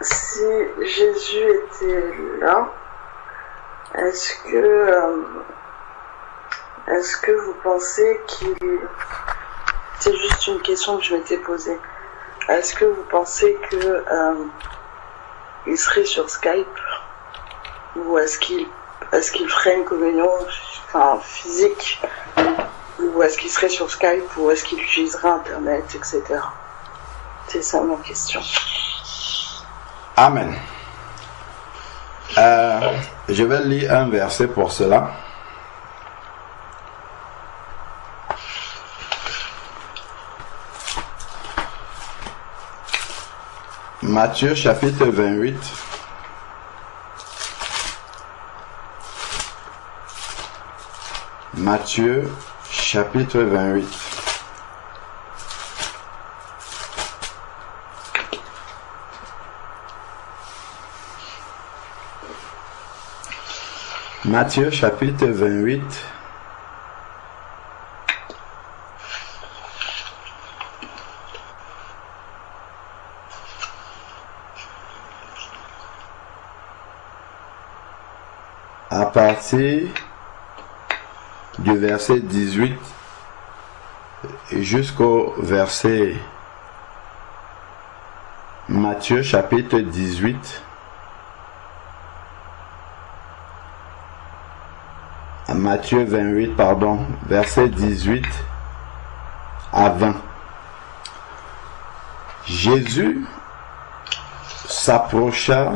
si Jésus était là, est-ce que vous pensez qu'il... C'est juste une question que je m'étais posée. Est-ce que vous pensez que il serait sur Skype ou est-ce qu'il ferait une communion physique, ou est-ce qu'il serait sur Skype ou est-ce qu'il utiliserait Internet, etc. C'est ça ma question. Amen. Je vais lire un verset pour cela. Matthieu chapitre 28. Matthieu chapitre 28. Matthieu chapitre 28. À partir du verset 18 jusqu'au verset Matthieu chapitre 18. Matthieu 28, pardon, verset 18 à 20. Jésus s'approcha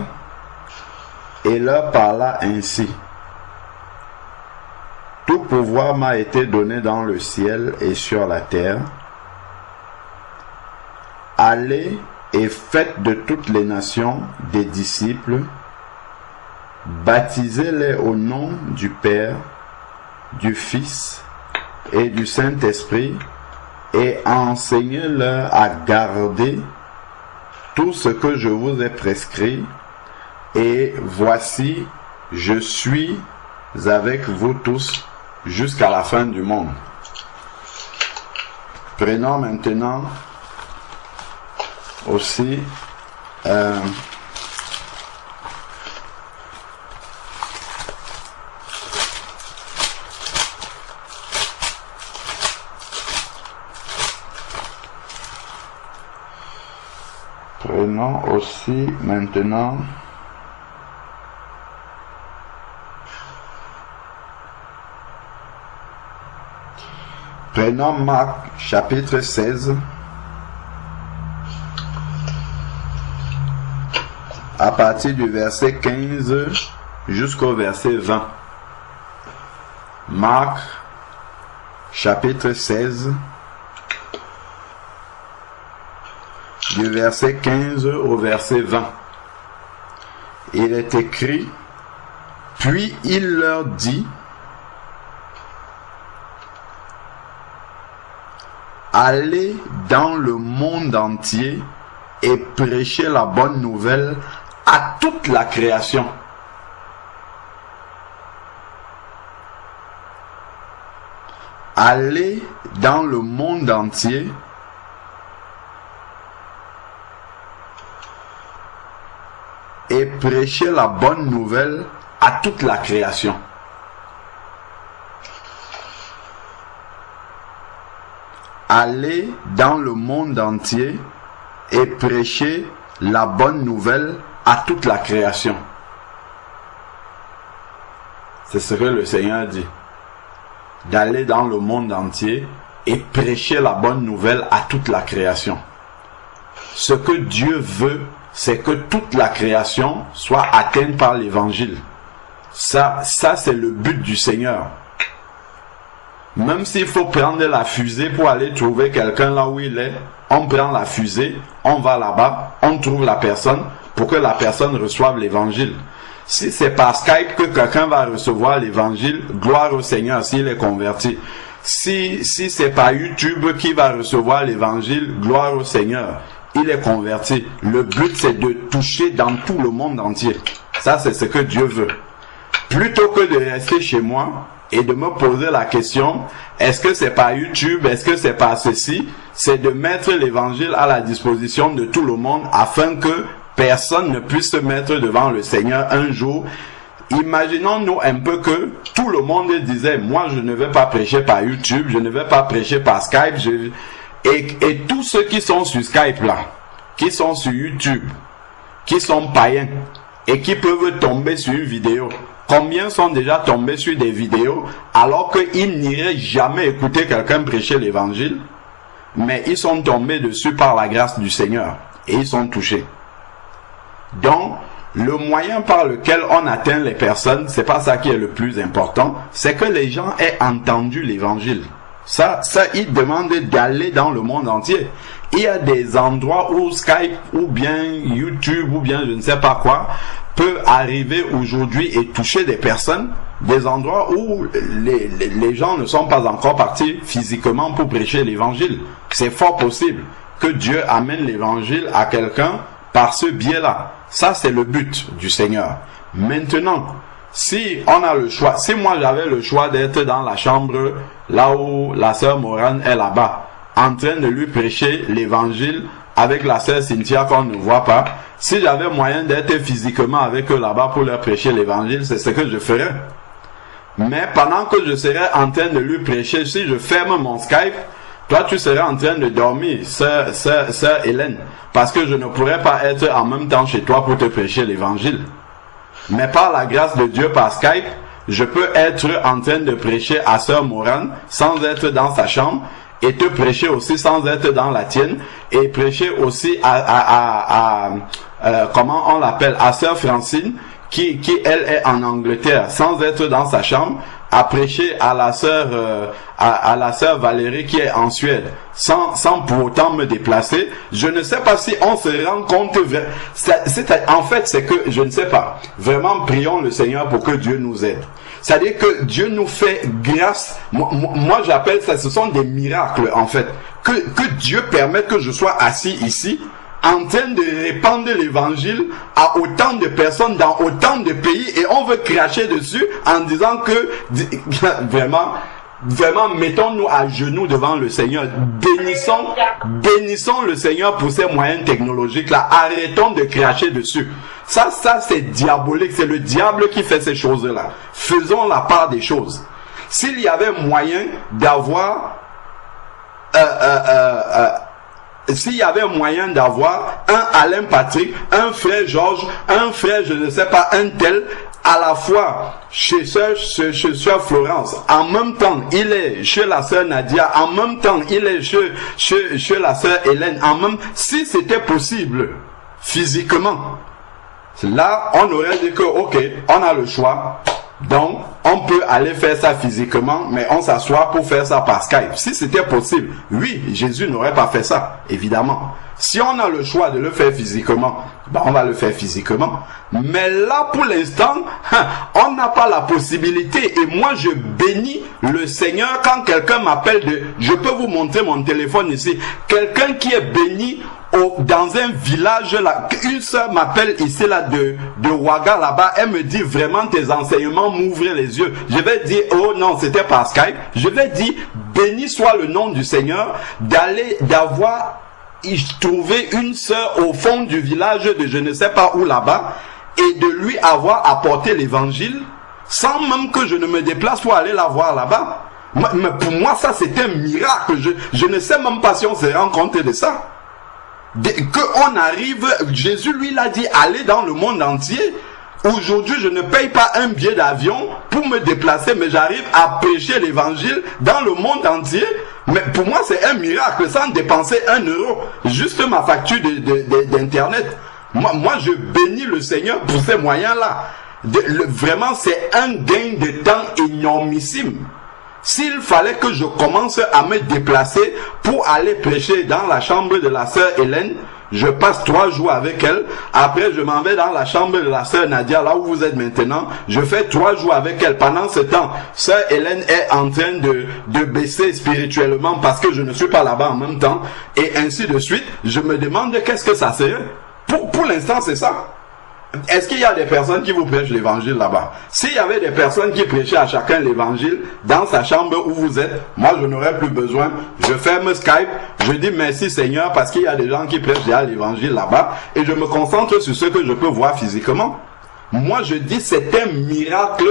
et leur parla ainsi. Tout pouvoir m'a été donné dans le ciel et sur la terre. Allez et faites de toutes les nations des disciples, baptisez-les au nom du Père, du Fils et du Saint-Esprit, et enseignez-leur à garder tout ce que je vous ai prescrit, et voici, je suis avec vous tous jusqu'à la fin du monde. Prenons maintenant aussi maintenant prenons Marc chapitre 16 à partir du verset 15 jusqu'au verset 20. Marc chapitre 16 du verset 15 au verset 20. Il est écrit: puis il leur dit: allez dans le monde entier et prêchez la bonne nouvelle à toute la création. Allez dans le monde entier et prêchez la bonne nouvelle à toute la création. Allez dans le monde entier et prêchez la bonne nouvelle à toute la création. C'est ce que le Seigneur dit. D'aller dans le monde entier et prêcher la bonne nouvelle à toute la création. Ce que Dieu veut, c'est que toute la création soit atteinte par l'évangile. Ça c'est le but du Seigneur. Même s'il faut prendre la fusée pour aller trouver quelqu'un là où il est, on prend la fusée, on va là-bas, on trouve la personne pour que la personne reçoive l'évangile. Si c'est par Skype que quelqu'un va recevoir l'évangile, gloire au Seigneur s'il est converti. Si c'est par YouTube qui va recevoir l'évangile, gloire au Seigneur, il est converti. Le but c'est de toucher dans tout le monde entier. Ça c'est ce que Dieu veut. Plutôt que de rester chez moi et de me poser la question, est-ce que c'est par YouTube, est-ce que c'est par ceci, c'est de mettre l'évangile à la disposition de tout le monde afin que personne ne puisse se mettre devant le Seigneur un jour. Imaginons-nous un peu que tout le monde disait, moi je ne vais pas prêcher par YouTube, je ne vais pas prêcher par Skype, et tous ceux qui sont sur Skype là, qui sont sur YouTube, qui sont païens, et qui peuvent tomber sur une vidéo. Combien sont déjà tombés sur des vidéos alors qu'ils n'iraient jamais écouter quelqu'un prêcher l'évangile, mais ils sont tombés dessus par la grâce du Seigneur et ils sont touchés. Donc, le moyen par lequel on atteint les personnes, c'est pas ça qui est le plus important, c'est que les gens aient entendu l'évangile. Ça, il demande d'aller dans le monde entier. Il y a des endroits où Skype, ou bien YouTube, ou bien je ne sais pas quoi, peut arriver aujourd'hui et toucher des personnes, des endroits où les gens ne sont pas encore partis physiquement pour prêcher l'évangile. C'est fort possible que Dieu amène l'évangile à quelqu'un par ce biais-là. Ça, c'est le but du Seigneur. Maintenant, si on a le choix, si moi j'avais le choix d'être dans la chambre, là où la sœur Morane est là-bas, en train de lui prêcher l'évangile avec la sœur Cynthia qu'on ne voit pas, si j'avais moyen d'être physiquement avec eux là-bas pour leur prêcher l'évangile, c'est ce que je ferais. Mais pendant que je serais en train de lui prêcher, si je ferme mon Skype, toi tu serais en train de dormir, sœur Hélène, parce que je ne pourrais pas être en même temps chez toi pour te prêcher l'évangile. Mais par la grâce de Dieu, par Skype, je peux être en train de prêcher à sœur Morane sans être dans sa chambre, et te prêcher aussi sans être dans la tienne, et prêcher aussi comment on l'appelle, à sœur Francine, qui elle est en Angleterre, sans être dans sa chambre, à prêcher à la sœur Valérie qui est en Suède, sans pour autant me déplacer. Je ne sais pas si on se rend compte, en fait c'est que, je ne sais pas, vraiment prions le Seigneur pour que Dieu nous aide. C'est-à-dire que Dieu nous fait grâce, moi j'appelle ça, ce sont des miracles en fait, que Dieu permette que je sois assis ici, en train de répandre l'évangile à autant de personnes dans autant de pays, et on veut cracher dessus en disant que vraiment mettons-nous à genoux devant le Seigneur, bénissons le Seigneur pour ces moyens technologiques là, arrêtons de cracher dessus. Ça c'est diabolique, c'est le diable qui fait ces choses là. Faisons la part des choses. S'il y avait moyen d'avoir s'il y avait moyen d'avoir un Alain Patrick, un frère Georges, un frère je ne sais pas, un tel, à la fois chez sœur Florence, en même temps il est chez la sœur Nadia, en même temps il est chez la sœur Hélène, si c'était possible physiquement, là on aurait dit que ok, on a le choix, donc on peut aller faire ça physiquement, mais on s'assoit pour faire ça par Skype. Si c'était possible, oui, Jésus n'aurait pas fait ça, évidemment. Si on a le choix de le faire physiquement, ben on va le faire physiquement. Mais là, pour l'instant, on n'a pas la possibilité. Et moi, je bénis le Seigneur quand quelqu'un m'appelle je peux vous montrer mon téléphone ici. Quelqu'un qui est béni dans un village là, une sœur m'appelle ici là de Ouaga là-bas, elle me dit vraiment tes enseignements m'ouvrent les yeux. Je vais dire oh non, c'était par Skype. Je vais dire béni soit le nom du Seigneur d'avoir trouvé une sœur au fond du village de je ne sais pas où là-bas et de lui avoir apporté l'évangile sans même que je ne me déplace pour aller la voir là-bas. Mais pour moi ça c'est un miracle. Je ne sais même pas si on s'est rendu compte de ça. Qu'on arrive, Jésus lui l'a dit, allez dans le monde entier. Aujourd'hui, je ne paye pas un billet d'avion pour me déplacer, mais j'arrive à prêcher l'évangile dans le monde entier. Mais pour moi, c'est un miracle, sans dépenser 1 euro. Juste ma facture d'internet. Moi, je bénis le Seigneur pour ces moyens-là. Vraiment, c'est un gain de temps énormissime. S'il fallait que je commence à me déplacer pour aller prêcher dans la chambre de la sœur Hélène, je passe 3 jours avec elle. Après, je m'en vais dans la chambre de la sœur Nadia, là où vous êtes maintenant. Je fais 3 jours avec elle. Pendant ce temps, sœur Hélène est en train de baisser spirituellement parce que je ne suis pas là-bas en même temps. Et ainsi de suite. Je me demande qu'est-ce que ça serait. Pour l'instant, c'est ça. Est-ce qu'il y a des personnes qui vous prêchent l'évangile là-bas? S'il y avait des personnes qui prêchaient à chacun l'évangile dans sa chambre où vous êtes, moi je n'aurais plus besoin. Je ferme Skype, je dis merci Seigneur parce qu'il y a des gens qui prêchent déjà l'évangile là-bas et je me concentre sur ce que je peux voir physiquement. Moi je dis c'est un miracle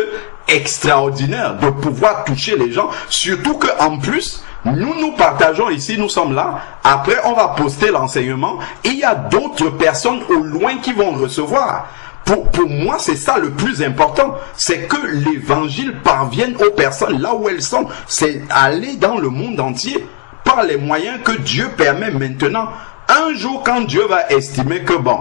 extraordinaire de pouvoir toucher les gens, surtout qu'en plus, nous partageons ici, nous sommes là, après on va poster l'enseignement, et il y a d'autres personnes au loin qui vont recevoir. Pour moi, c'est ça le plus important, c'est que l'évangile parvienne aux personnes là où elles sont, c'est aller dans le monde entier, par les moyens que Dieu permet maintenant. Un jour, quand Dieu va estimer que bon,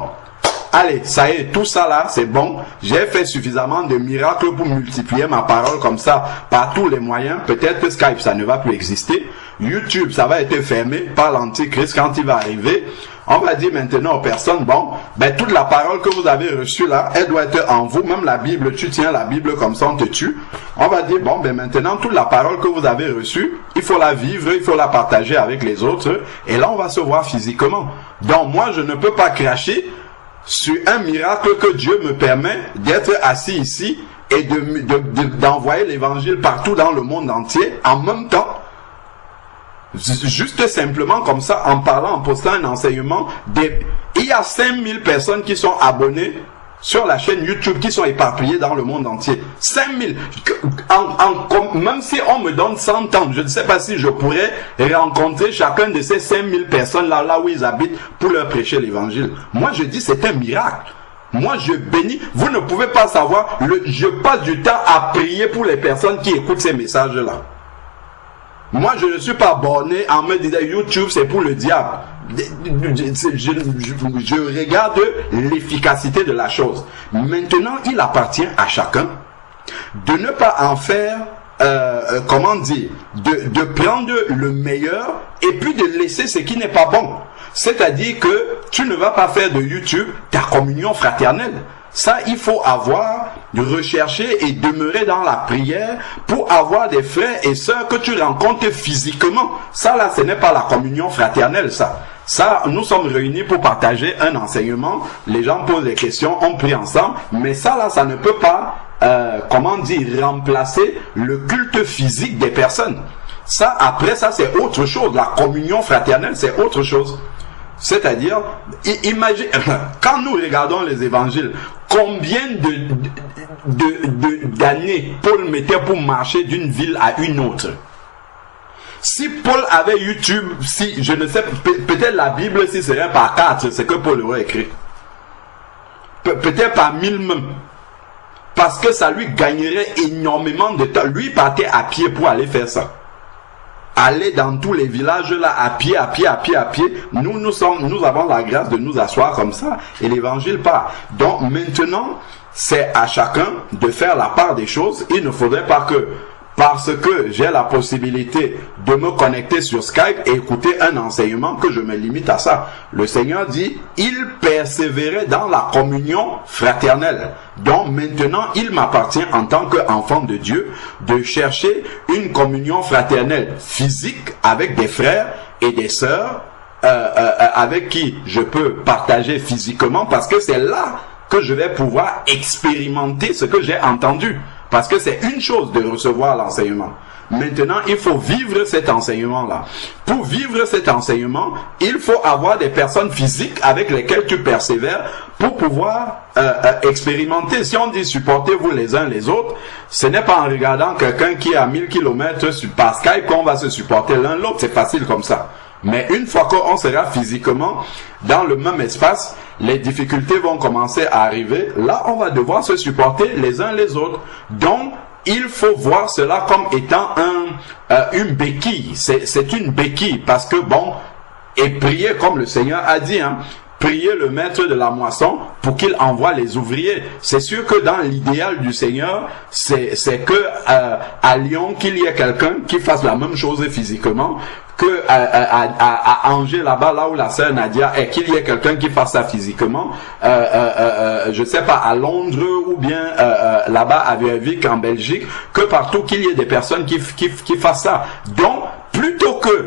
allez, ça y est, tout ça là, c'est bon. J'ai fait suffisamment de miracles pour multiplier ma parole comme ça par tous les moyens. Peut-être que Skype, ça ne va plus exister. YouTube, ça va être fermé par l'Antichrist quand il va arriver. On va dire maintenant aux personnes, bon, ben toute la parole que vous avez reçue là, elle doit être en vous. Même la Bible, tu tiens la Bible comme ça, on te tue. On va dire, bon, ben maintenant, toute la parole que vous avez reçue, il faut la vivre, il faut la partager avec les autres. Et là, on va se voir physiquement. Donc moi, je ne peux pas cracher sur un miracle que Dieu me permet d'être assis ici et d'envoyer l'évangile partout dans le monde entier en même temps. Juste simplement comme ça, en parlant, en postant un enseignement. Il y a 5000 personnes qui sont abonnées sur la chaîne YouTube, qui sont éparpillées dans le monde entier. 5000. Même si on me donne 100 ans, je ne sais pas si je pourrais rencontrer chacun de ces 5000 personnes là où ils habitent pour leur prêcher l'évangile. Moi, je dis c'est un miracle. Moi, je bénis. Vous ne pouvez pas savoir. Je passe du temps à prier pour les personnes qui écoutent ces messages-là. Moi, je ne suis pas borné en me disant YouTube, c'est pour le diable. Je regarde l'efficacité de la chose. Maintenant, il appartient à chacun de ne pas en faire, comment dire, de prendre le meilleur et puis de laisser ce qui n'est pas bon. C'est-à-dire que tu ne vas pas faire de YouTube ta communion fraternelle. Ça, il faut rechercher et demeurer dans la prière pour avoir des frères et sœurs que tu rencontres physiquement. Ça, là, ce n'est pas la communion fraternelle, ça. Ça, nous sommes réunis pour partager un enseignement. Les gens posent des questions, on prie ensemble. Mais ça, là, ça ne peut pas, remplacer le culte physique des personnes. Ça, après, ça, c'est autre chose. La communion fraternelle, c'est autre chose. C'est-à-dire, imagine, quand nous regardons les évangiles, combien d'années Paul mettait pour marcher d'une ville à une autre? Si Paul avait YouTube, si, je ne sais, peut-être la Bible, si serait par 4, c'est que Paul aurait écrit. Peut-être par 1000 même. Parce que ça lui gagnerait énormément de temps. Lui partait à pied pour aller faire ça. Aller dans tous les villages là à pied. Nous avons la grâce de nous asseoir comme ça et l'évangile part. Donc maintenant, c'est à chacun de faire la part des choses. Il ne faudrait pas que, parce que j'ai la possibilité de me connecter sur Skype et écouter un enseignement, que je me limite à ça. Le Seigneur dit, il persévérait dans la communion fraternelle. Donc maintenant, il m'appartient en tant qu'enfant de Dieu de chercher une communion fraternelle physique avec des frères et des sœurs avec qui je peux partager physiquement, parce que c'est là que je vais pouvoir expérimenter ce que j'ai entendu. Parce que c'est une chose de recevoir l'enseignement. Maintenant, il faut vivre cet enseignement-là. Pour vivre cet enseignement, il faut avoir des personnes physiques avec lesquelles tu persévères pour pouvoir expérimenter. Si on dit supportez-vous les uns les autres, ce n'est pas en regardant quelqu'un qui est à 1000 km par Skype qu'on va se supporter l'un l'autre. C'est facile comme ça. Mais une fois qu'on sera physiquement dans le même espace, les difficultés vont commencer à arriver. Là, on va devoir se supporter les uns les autres. Donc, il faut voir cela comme étant une béquille. C'est une béquille parce que, bon, et prier comme le Seigneur a dit, hein, prier le maître de la moisson pour qu'il envoie les ouvriers. C'est sûr que dans l'idéal du Seigneur, c'est que à Lyon, qu'il y ait quelqu'un qui fasse la même chose physiquement, que à Angers là-bas, là où la sœur Nadia est, qu'il y ait quelqu'un qui fasse ça physiquement, je sais pas, à Londres ou bien là-bas à Verviers en Belgique, que partout qu'il y ait des personnes qui fassent ça. Donc, plutôt que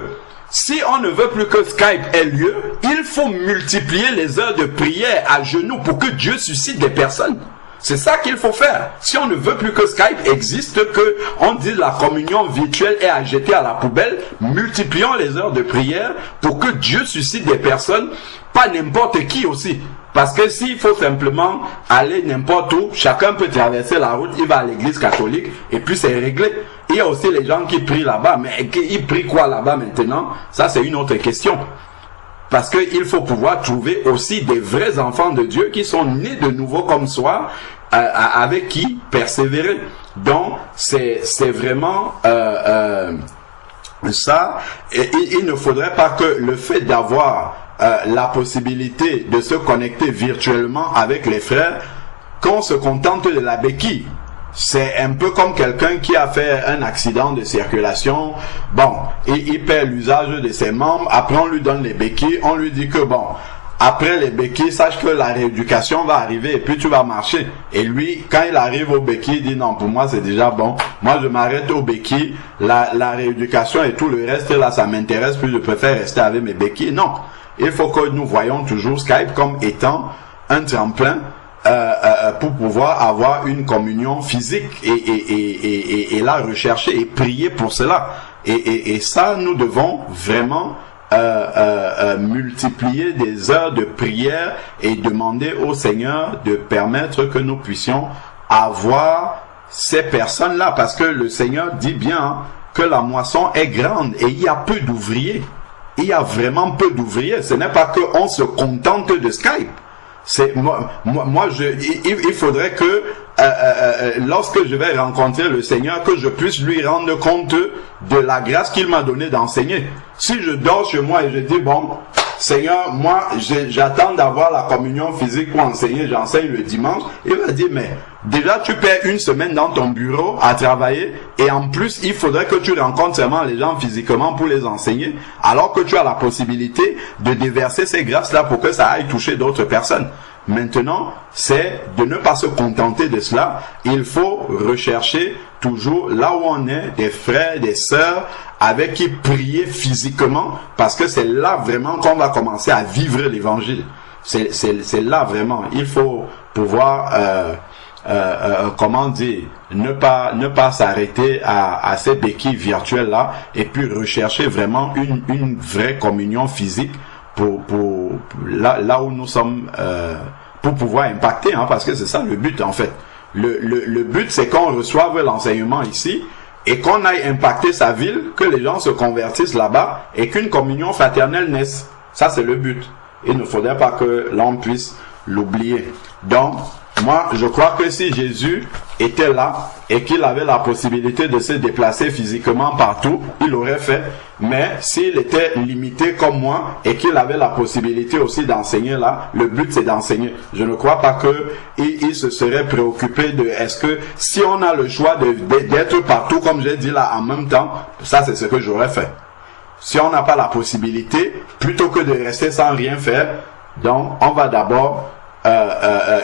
si on ne veut plus que Skype ait lieu, il faut multiplier les heures de prière à genoux pour que Dieu suscite des personnes. C'est ça qu'il faut faire. Si on ne veut plus que Skype existe, que on dit la communion virtuelle est à jeter à la poubelle, multiplions les heures de prière pour que Dieu suscite des personnes, pas n'importe qui aussi. Parce que s'il faut simplement aller n'importe où, chacun peut traverser la route, il va à l'église catholique et puis c'est réglé. Il y a aussi les gens qui prient là-bas, mais ils prient quoi là-bas maintenant? Ça c'est une autre question. Parce qu'il faut pouvoir trouver aussi des vrais enfants de Dieu qui sont nés de nouveau comme soi, avec qui persévérer. Donc, c'est vraiment ça. Et il ne faudrait pas que le fait d'avoir la possibilité de se connecter virtuellement avec les frères, qu'on se contente de la béquille. C'est un peu comme quelqu'un qui a fait un accident de circulation. Bon, il perd l'usage de ses membres. Après, on lui donne les béquilles. On lui dit que bon, après les béquilles, sache que la rééducation va arriver et puis tu vas marcher. Et lui, quand il arrive aux béquilles, il dit non, pour moi c'est déjà bon. Moi, je m'arrête aux béquilles. La rééducation et tout le reste là, ça m'intéresse plus. Je préfère rester avec mes béquilles. Non, il faut que nous voyons toujours Skype comme étant un tremplin pour pouvoir avoir une communion physique et la rechercher et prier pour cela. Et ça, nous devons vraiment multiplier des heures de prière et demander au Seigneur de permettre que nous puissions avoir ces personnes-là. Parce que le Seigneur dit bien que la moisson est grande et il y a peu d'ouvriers. Il y a vraiment peu d'ouvriers. Ce n'est pas qu'on se contente de Skype. Il faudrait que lorsque je vais rencontrer le Seigneur, que je puisse lui rendre compte de la grâce qu'il m'a donnée d'enseigner. Si je dors chez moi et je dis bon, Seigneur, moi j'attends d'avoir la communion physique pour enseigner, j'enseigne le dimanche, il va dire mais déjà tu perds une semaine dans ton bureau à travailler et en plus il faudrait que tu rencontres seulement les gens physiquement pour les enseigner, alors que tu as la possibilité de déverser ces grâces-là pour que ça aille toucher d'autres personnes. Maintenant, c'est de ne pas se contenter de cela. Il faut rechercher toujours là où on est des frères, des sœurs avec qui prier physiquement, parce que c'est là vraiment qu'on va commencer à vivre l'évangile. C'est là vraiment. Il faut pouvoir comment dire, ne pas s'arrêter à ces béquilles virtuelles là et puis rechercher vraiment une vraie communion physique pour là où nous sommes pour pouvoir impacter, hein, parce que c'est ça le but en fait. Le but c'est qu'on reçoive l'enseignement ici et qu'on aille impacter sa ville, que les gens se convertissent là-bas et qu'une communion fraternelle naisse. Ça c'est le but. Il ne faudrait pas que l'on puisse l'oublier. Donc moi, je crois que si Jésus était là et qu'il avait la possibilité de se déplacer physiquement partout, il l'aurait fait. Mais s'il était limité comme moi et qu'il avait la possibilité aussi d'enseigner là, le but c'est d'enseigner. Je ne crois pas qu'il se serait préoccupé de est-ce que si on a le choix d'être partout comme j'ai dit là en même temps, ça c'est ce que j'aurais fait. Si on n'a pas la possibilité, plutôt que de rester sans rien faire, donc on va d'abord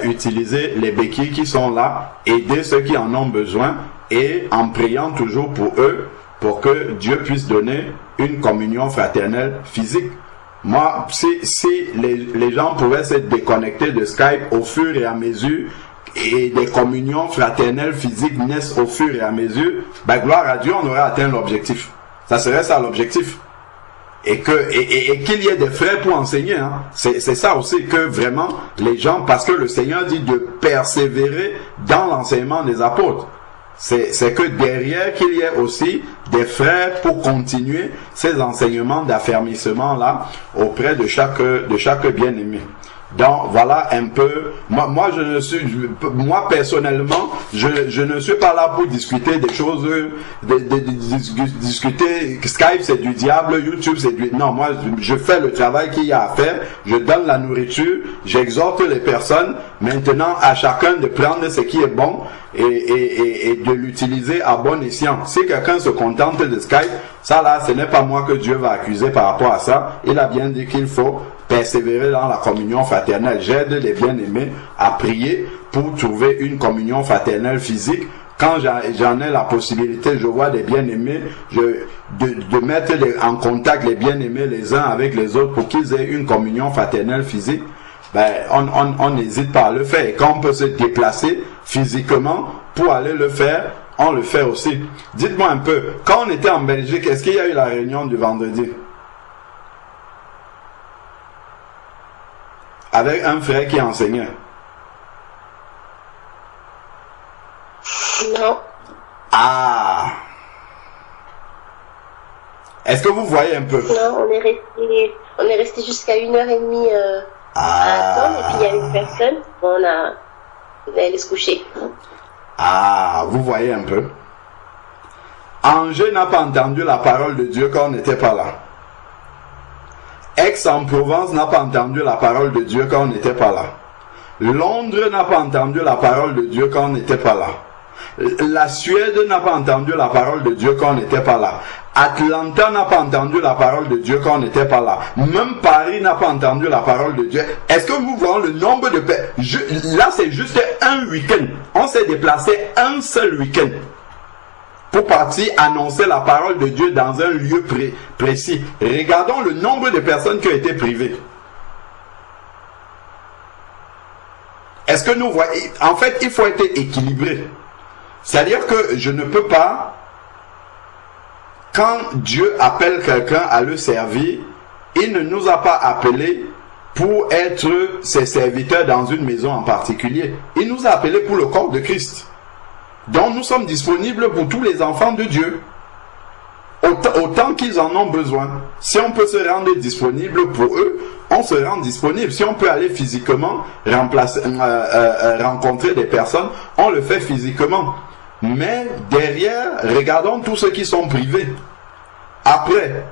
utiliser les béquilles qui sont là, aider ceux qui en ont besoin et en priant toujours pour eux pour que Dieu puisse donner une communion fraternelle physique. Moi, si les gens pouvaient se déconnecter de Skype au fur et à mesure et des communions fraternelles physiques naissent au fur et à mesure, ben gloire à Dieu, on aurait atteint l'objectif. Ça serait ça l'objectif. Et qu'il y ait des frères pour enseigner, hein. C'est ça aussi que vraiment les gens, parce que le Seigneur dit de persévérer dans l'enseignement des apôtres. C'est que derrière qu'il y ait aussi des frères pour continuer ces enseignements d'affermissement là auprès de chaque bien-aimé. Donc voilà un peu. Moi personnellement, je ne suis pas là pour discuter des choses, discuter Skype c'est du diable, YouTube c'est du. Non, moi je fais le travail qu'il y a à faire. Je donne la nourriture, j'exhorte les personnes. Maintenant à chacun de prendre ce qui est bon et de l'utiliser à bon escient. Si quelqu'un se contente de Skype, ça là, ce n'est pas moi que Dieu va accuser par rapport à ça. Il a bien dit qu'il faut persévérer dans la communion fraternelle. J'aide les bien-aimés à prier pour trouver une communion fraternelle physique, quand j'en ai la possibilité, je vois des bien-aimés, de mettre en contact les bien-aimés les uns avec les autres pour qu'ils aient une communion fraternelle physique, ben, on n'hésite pas à le faire. Et quand on peut se déplacer physiquement pour aller le faire, on le fait aussi. Dites-moi un peu, quand on était en Belgique, est-ce qu'il y a eu la réunion du vendredi? Avec un frère qui enseignait. Non. Ah! Est-ce que vous voyez un peu? Non, on est resté jusqu'à 1h30 à attendre, et puis il y a une personne, on est allé se coucher. Ah, vous voyez un peu. Angers n'a pas entendu la parole de Dieu quand on n'était pas là. Aix-en-Provence n'a pas entendu la parole de Dieu quand on n'était pas là. Londres n'a pas entendu la parole de Dieu quand on n'était pas là. La Suède n'a pas entendu la parole de Dieu quand on n'était pas là. Atlanta n'a pas entendu la parole de Dieu quand on n'était pas là. Même Paris n'a pas entendu la parole de Dieu. Est-ce que vous voyez le nombre de... Là, c'est juste un week-end. On s'est déplacé un seul week-end pour partir annoncer la parole de Dieu dans un lieu précis. Regardons le nombre de personnes qui ont été privées. Est-ce que nous voyons... En fait, il faut être équilibré. C'est-à-dire que je ne peux pas, quand Dieu appelle quelqu'un à le servir, il ne nous a pas appelés pour être ses serviteurs dans une maison en particulier. Il nous a appelés pour le corps de Christ. Donc nous sommes disponibles pour tous les enfants de Dieu, autant qu'ils en ont besoin. Si on peut se rendre disponible pour eux, on se rend disponible. Si on peut aller physiquement rencontrer des personnes, on le fait physiquement. Mais derrière, regardons tous ceux qui sont privés. Après,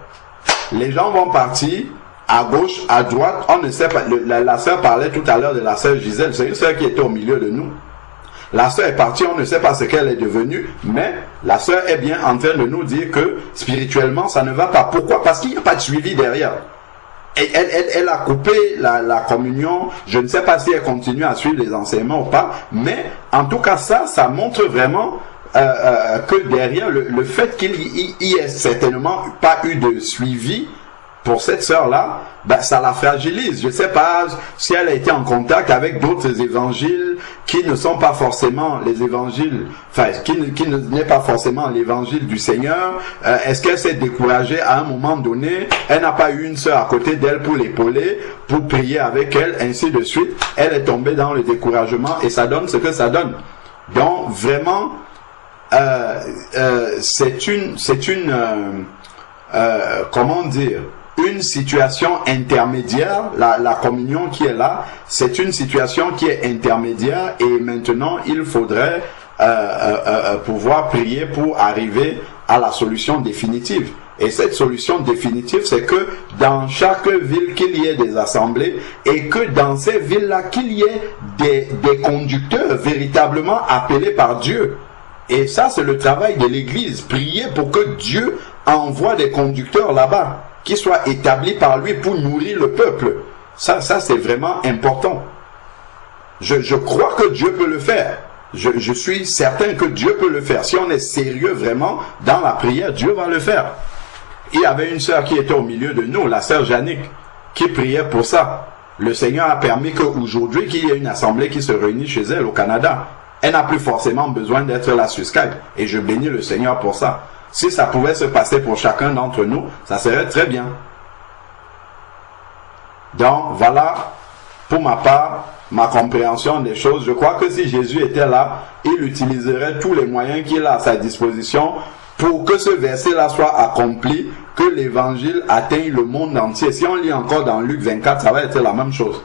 les gens vont partir à gauche, à droite. On ne sait pas. La sœur parlait tout à l'heure de la sœur Gisèle. C'est une sœur qui était au milieu de nous. La sœur est partie, on ne sait pas ce qu'elle est devenue, mais la sœur est bien en train de nous dire que spirituellement, ça ne va pas. Pourquoi? Parce qu'il n'y a pas de suivi derrière. Et elle a coupé la communion. Je ne sais pas si elle continue à suivre les enseignements ou pas, mais en tout cas ça montre vraiment que derrière le fait qu'il y ait certainement pas eu de suivi pour cette sœur-là, ben, ça la fragilise. Je ne sais pas si elle a été en contact avec d'autres évangiles qui ne sont pas forcément les évangiles, enfin, qui n'est pas forcément l'évangile du Seigneur. Est-ce qu'elle s'est découragée à un moment donné? Elle n'a pas eu une sœur à côté d'elle pour l'épauler, pour prier avec elle, ainsi de suite. Elle est tombée dans le découragement et ça donne ce que ça donne. Donc, vraiment, c'est une comment dire, une situation intermédiaire. La communion qui est là, c'est une situation qui est intermédiaire et maintenant il faudrait pouvoir prier pour arriver à la solution définitive. Et cette solution définitive, c'est que dans chaque ville qu'il y ait des assemblées et que dans ces villes-là qu'il y ait des conducteurs véritablement appelés par Dieu. Et ça, c'est le travail de l'Église. Prier pour que Dieu envoie des conducteurs là-bas qui soient établis par lui pour nourrir le peuple. Ça c'est vraiment important. Je crois que Dieu peut le faire. Je suis certain que Dieu peut le faire. Si on est sérieux vraiment dans la prière, Dieu va le faire. Il y avait une sœur qui était au milieu de nous, la sœur Jannick, qui priait pour ça. Le Seigneur a permis qu'aujourd'hui, qu'il y ait une assemblée qui se réunit chez elle au Canada. Elle n'a plus forcément besoin d'être là sur Skype. Et je bénis le Seigneur pour ça. Si ça pouvait se passer pour chacun d'entre nous, ça serait très bien. Donc, voilà, pour ma part, ma compréhension des choses. Je crois que si Jésus était là, il utiliserait tous les moyens qu'il a à sa disposition pour que ce verset-là soit accompli, que l'évangile atteigne le monde entier. Si on lit encore dans Luc 24, ça va être la même chose.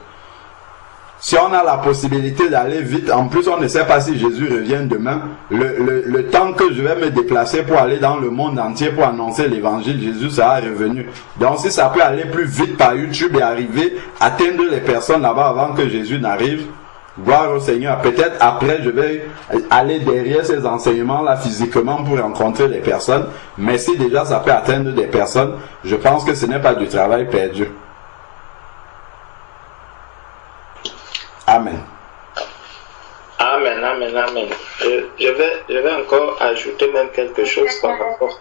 Si on a la possibilité d'aller vite, en plus on ne sait pas si Jésus revient demain, le temps que je vais me déplacer pour aller dans le monde entier pour annoncer l'évangile, Jésus sera revenu. Donc si ça peut aller plus vite par YouTube et arriver, atteindre les personnes là-bas avant que Jésus n'arrive, gloire au Seigneur. Peut-être après je vais aller derrière ces enseignements-là physiquement pour rencontrer les personnes, mais si déjà ça peut atteindre des personnes, je pense que ce n'est pas du travail perdu. Amen. Amen. amen, amen. Je vais encore ajouter même quelque chose par rapport.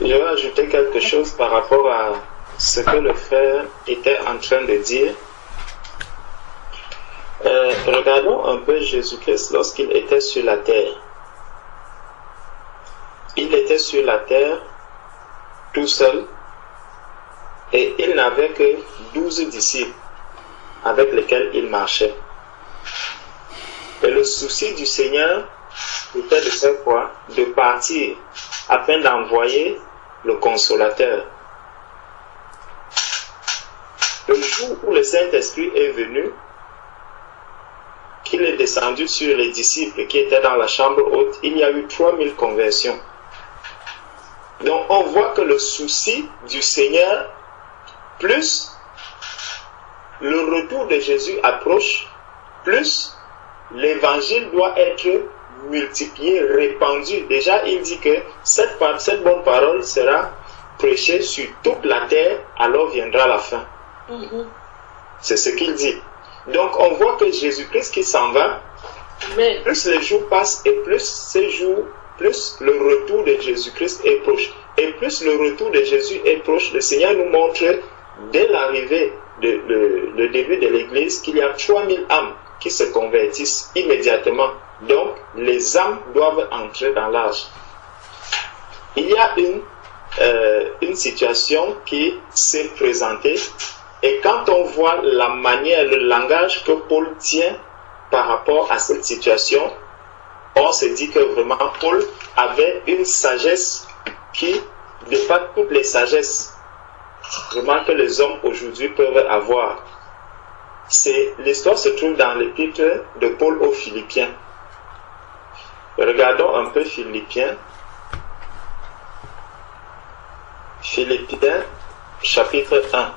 Je vais ajouter quelque chose par rapport à ce que le frère était en train de dire. Regardons un peu Jésus-Christ lorsqu'il était sur la terre. Il était sur la terre tout seul et il n'avait que 12 disciples avec lesquels il marchait. Et le souci du Seigneur était de faire quoi? De partir afin d'envoyer le Consolateur. Le jour où le Saint-Esprit est venu, qu'il est descendu sur les disciples qui étaient dans la chambre haute, il y a eu 3000 conversions. Donc on voit que le souci du Seigneur, plus le retour de Jésus approche, plus l'évangile doit être multiplié, répandu. Déjà il dit que cette bonne parole sera prêchée sur toute la terre, alors viendra la fin. C'est ce qu'il dit. Donc on voit que Jésus-Christ qui s'en va, mais plus les jours passent et plus ces jours, plus le retour de Jésus-Christ est proche. Et plus le retour de Jésus est proche, le Seigneur nous montre dès l'arrivée, le début de l'Église, qu'il y a 3000 âmes qui se convertissent immédiatement. Donc les âmes doivent entrer dans l'âge. Il y a une situation qui s'est présentée. Et quand on voit la manière, le langage que Paul tient par rapport à cette situation, on se dit que vraiment Paul avait une sagesse qui dépasse toutes les sagesses vraiment que les hommes aujourd'hui peuvent avoir. L'histoire se trouve dans l'épître de Paul aux Philippiens. Regardons un peu Philippiens. Philippiens, chapitre 1.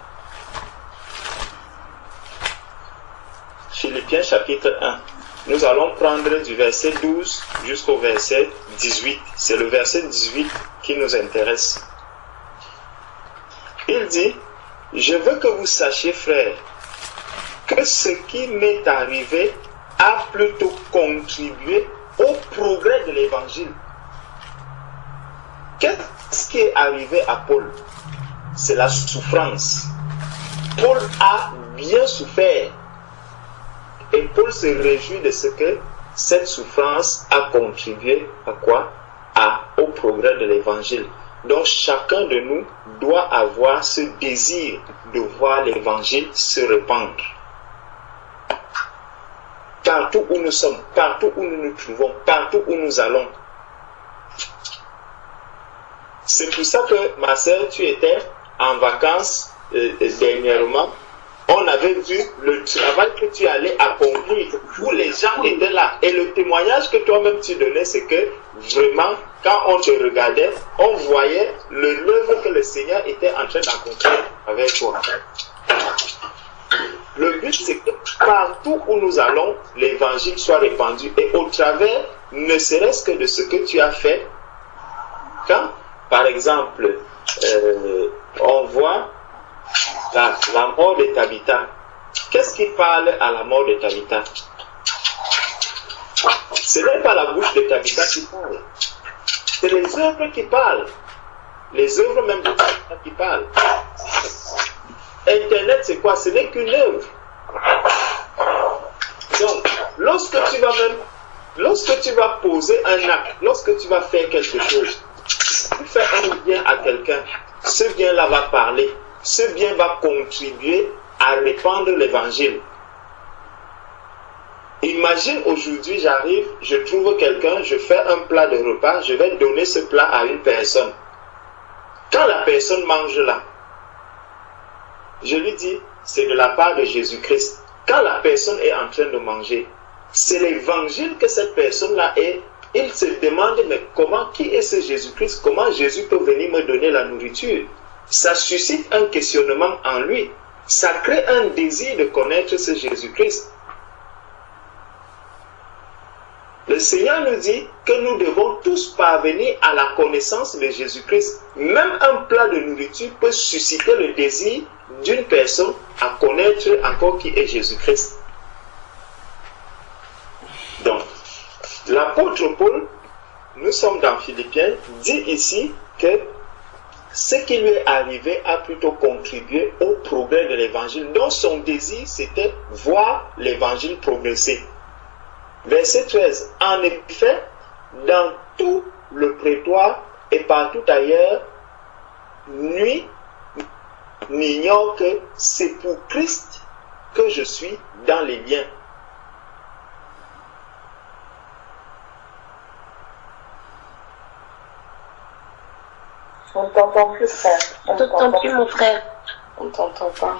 Philippiens chapitre 1. Nous allons prendre du verset 12 jusqu'au verset 18. C'est le verset 18 qui nous intéresse. Il dit, « Je veux que vous sachiez, frères, que ce qui m'est arrivé a plutôt contribué au progrès de l'évangile. » Qu'est-ce qui est arrivé à Paul? C'est la souffrance. Paul a bien souffert. Et Paul se réjouit de ce que cette souffrance a contribué à quoi? Au progrès de l'évangile. Donc chacun de nous doit avoir ce désir de voir l'évangile se répandre. Partout où nous sommes, partout où nous nous trouvons, partout où nous allons. C'est pour ça que, ma sœur, tu étais en vacances dernièrement. On avait vu le travail que tu allais accomplir, où les gens étaient là. Et le témoignage que toi-même tu donnais, c'est que vraiment, quand on te regardait, on voyait l'œuvre que le Seigneur était en train d'accomplir avec toi. Le but, c'est que partout où nous allons, l'évangile soit répandu. Et au travers, ne serait-ce que de ce que tu as fait, quand, par exemple, on voit la mort de Tabitha. Qu'est-ce qui parle à la mort de Tabitha? Ce n'est pas la bouche de Tabitha qui parle. C'est les œuvres qui parlent. Les œuvres même de Tabitha qui parlent. Internet, c'est quoi? Ce n'est qu'une œuvre. Donc, lorsque tu vas poser un acte, lorsque tu vas faire quelque chose, tu fais un bien à quelqu'un, ce bien-là va parler. Ce bien va contribuer à répandre l'évangile. Imagine aujourd'hui, j'arrive, je trouve quelqu'un, je fais un plat de repas, je vais donner ce plat à une personne. Quand la personne mange là, je lui dis, c'est de la part de Jésus-Christ. Quand la personne est en train de manger, c'est l'évangile que cette personne-là est. Il se demande, mais comment, qui est ce Jésus-Christ? Comment Jésus peut venir me donner la nourriture? Ça suscite un questionnement en lui. Ça crée un désir de connaître ce Jésus-Christ. Le Seigneur nous dit que nous devons tous parvenir à la connaissance de Jésus-Christ. Même un plat de nourriture peut susciter le désir d'une personne à connaître encore qui est Jésus-Christ. l'apôtre Paul, nous sommes dans Philippiens, dit ici que ce qui lui est arrivé a plutôt contribué au progrès de l'évangile. Donc son désir, c'était voir l'évangile progresser. Verset 13. En effet, dans tout le prétoire et partout ailleurs, nul n'ignore que c'est pour Christ que je suis dans les liens. On ne t'entend plus, frère. On ne t'entend plus, mon frère. On ne t'entend pas.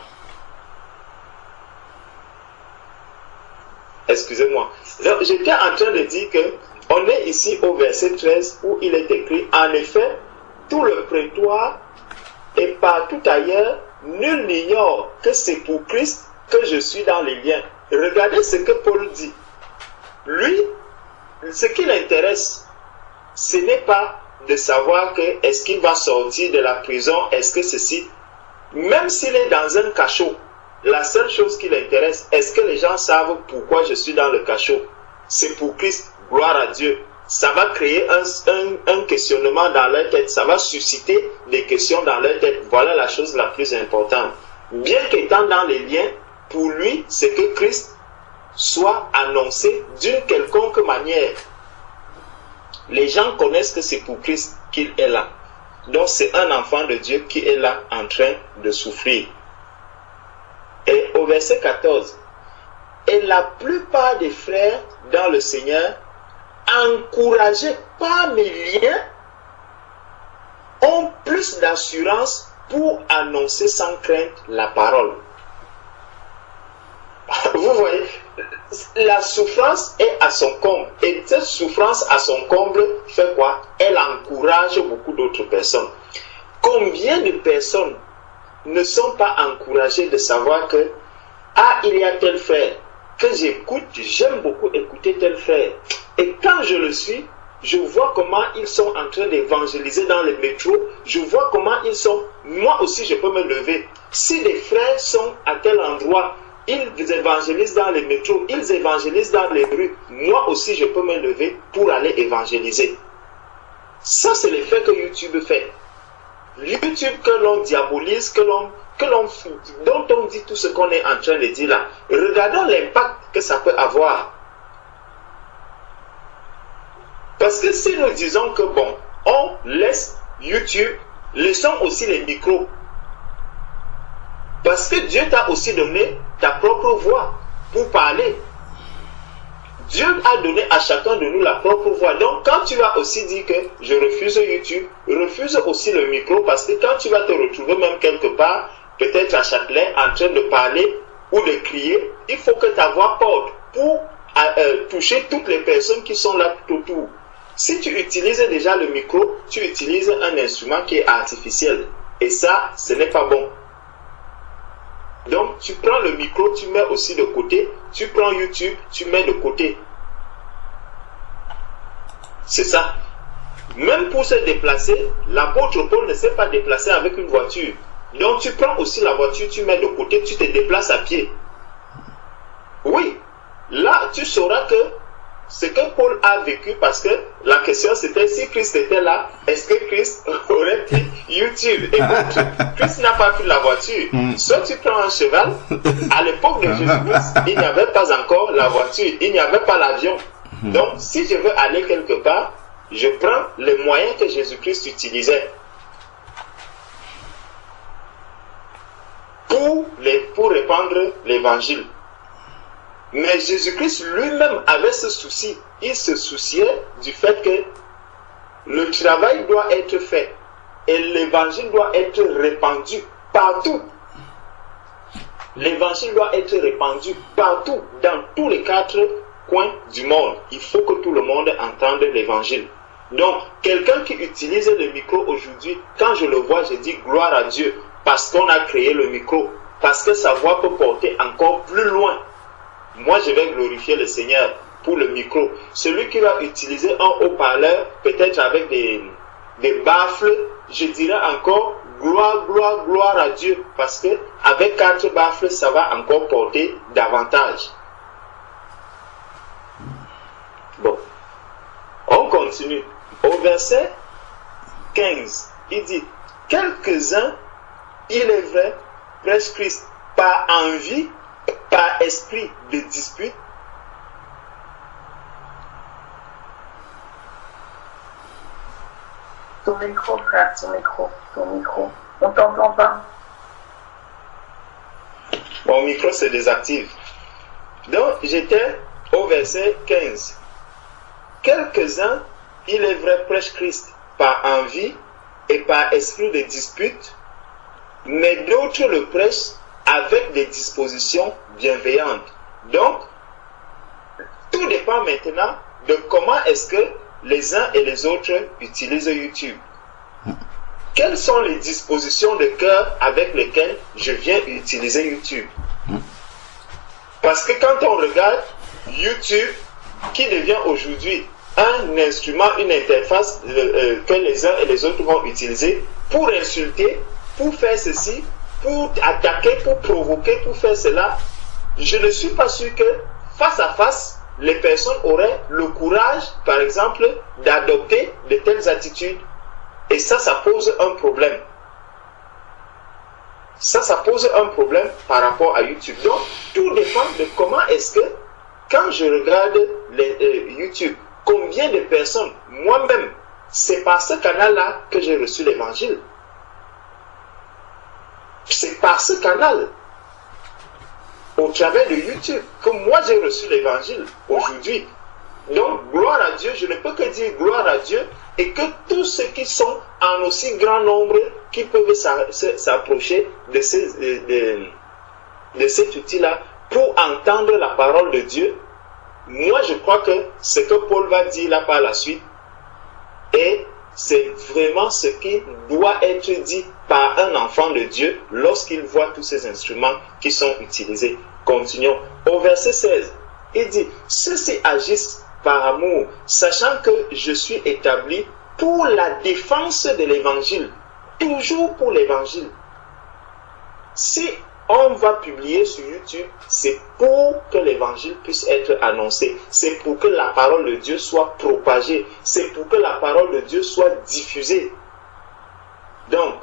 Excusez-moi. J'étais en train de dire que on est ici au verset 13 où il est écrit, en effet, tout le prétoire et partout ailleurs, nul n'ignore que c'est pour Christ que je suis dans les liens. Regardez ce que Paul dit. Lui, ce qui l'intéresse, ce n'est pas de savoir que est-ce qu'il va sortir de la prison, est-ce que ceci, même s'il est dans un cachot, la seule chose qui l'intéresse, est-ce que les gens savent pourquoi je suis dans le cachot? C'est pour Christ, gloire à Dieu. Ça va créer un questionnement dans leur tête, ça va susciter des questions dans leur tête. Voilà la chose la plus importante. Bien qu'étant dans les liens, pour lui, c'est que Christ soit annoncé d'une quelconque manière. Les gens connaissent que c'est pour Christ qu'il est là. Donc c'est un enfant de Dieu qui est là en train de souffrir. Et au verset 14, et la plupart des frères dans le Seigneur, encouragés par mes liens, ont plus d'assurance pour annoncer sans crainte la parole. Vous voyez, la souffrance est à son comble. Et cette souffrance à son comble fait quoi? Elle encourage beaucoup d'autres personnes. Combien de personnes ne sont pas encouragées de savoir que, ah, il y a tel frère que j'écoute, j'aime beaucoup écouter tel frère. Et quand je le suis, je vois comment ils sont en train d'évangéliser dans les métros, je vois comment ils sont, moi aussi je peux me lever. Si des frères sont à tel endroit, ils évangélisent dans les métros, ils évangélisent dans les rues, moi aussi je peux me lever pour aller évangéliser. Ça c'est l'effet que YouTube fait. YouTube que l'on diabolise, dont on dit tout ce qu'on est en train de dire là. Regardons l'impact que ça peut avoir. Parce que si nous disons que bon, on laisse YouTube, laissons aussi les micros. Parce que Dieu t'a aussi donné ta propre voix pour parler. Dieu a donné à chacun de nous la propre voix. Donc quand tu vas aussi dire que je refuse YouTube, refuse aussi le micro, parce que quand tu vas te retrouver même quelque part, peut-être à Châtelet, en train de parler ou de crier, il faut que ta voix porte pour toucher toutes les personnes qui sont là tout autour. Si tu utilises déjà le micro, tu utilises un instrument qui est artificiel. Et ça, ce n'est pas bon. Donc, tu prends le micro, tu mets aussi de côté. Tu prends YouTube, tu mets de côté. C'est ça. Même pour se déplacer, l'apôtre Paul ne s'est pas déplacé avec une voiture. Donc, tu prends aussi la voiture, tu mets de côté, tu te déplaces à pied. Oui, là, tu sauras que ce que Paul a vécu, parce que la question c'était si Christ était là, est-ce que Christ aurait pris YouTube? Écoute, Christ n'a pas pris la voiture. Soit tu prends un cheval, à l'époque de Jésus-Christ, il n'y avait pas encore la voiture, il n'y avait pas l'avion. Donc, si je veux aller quelque part, je prends les moyens que Jésus-Christ utilisait pour répandre l'évangile. Mais Jésus-Christ lui-même avait ce souci. Il se souciait du fait que le travail doit être fait et l'évangile doit être répandu partout. L'évangile doit être répandu partout, dans tous les 4 coins du monde. Il faut que tout le monde entende l'évangile. Donc, quelqu'un qui utilise le micro aujourd'hui, quand je le vois, je dis gloire à Dieu, parce qu'on a créé le micro, parce que sa voix peut porter encore plus loin. Moi, je vais glorifier le Seigneur pour le micro. Celui qui va utiliser un haut-parleur, peut-être avec des baffles, je dirais encore gloire, gloire, gloire à Dieu. Parce que avec 4 baffles, ça va encore porter davantage. Bon. continue. Au verset 15, il dit, quelques-uns, il est vrai, prêchent Christ par envie, par esprit de dispute. Ton micro, frère, ton micro. On t'entend pas. Mon micro se désactive. Donc, j'étais au verset 15. Quelques-uns, il est vrai, prêchent Christ par envie et par esprit de dispute, mais d'autres le prêchent avec des dispositions bienveillantes. Donc, tout dépend maintenant de comment est-ce que les uns et les autres utilisent YouTube. Quelles sont les dispositions de cœur avec lesquelles je viens utiliser YouTube? Parce que quand on regarde YouTube, qui devient aujourd'hui un instrument, une interface que les uns et les autres vont utiliser pour insulter, pour faire ceci, pour attaquer, pour provoquer, pour faire cela, je ne suis pas sûr que face à face, les personnes auraient le courage, par exemple, d'adopter de telles attitudes. Et ça pose un problème. Ça pose un problème par rapport à YouTube. Donc, tout dépend de comment est-ce que, quand je regarde YouTube, combien de personnes, moi-même, c'est par ce canal-là que j'ai reçu l'évangile. C'est par ce canal, au travers de YouTube, que moi j'ai reçu l'évangile aujourd'hui. Donc, gloire à Dieu, je ne peux que dire gloire à Dieu, et que tous ceux qui sont en aussi grand nombre qui peuvent s'approcher de cet outil-là pour entendre la parole de Dieu, moi je crois que ce que Paul va dire là par la suite, et c'est vraiment ce qui doit être dit par un enfant de Dieu lorsqu'il voit tous ces instruments qui sont utilisés. Continuons. Au verset 16, il dit, ceux-ci agissent par amour, sachant que je suis établi pour la défense de l'évangile, toujours pour l'évangile. Si on va publier sur YouTube, c'est pour que l'évangile puisse être annoncé, c'est pour que la parole de Dieu soit propagée, c'est pour que la parole de Dieu soit diffusée. Donc,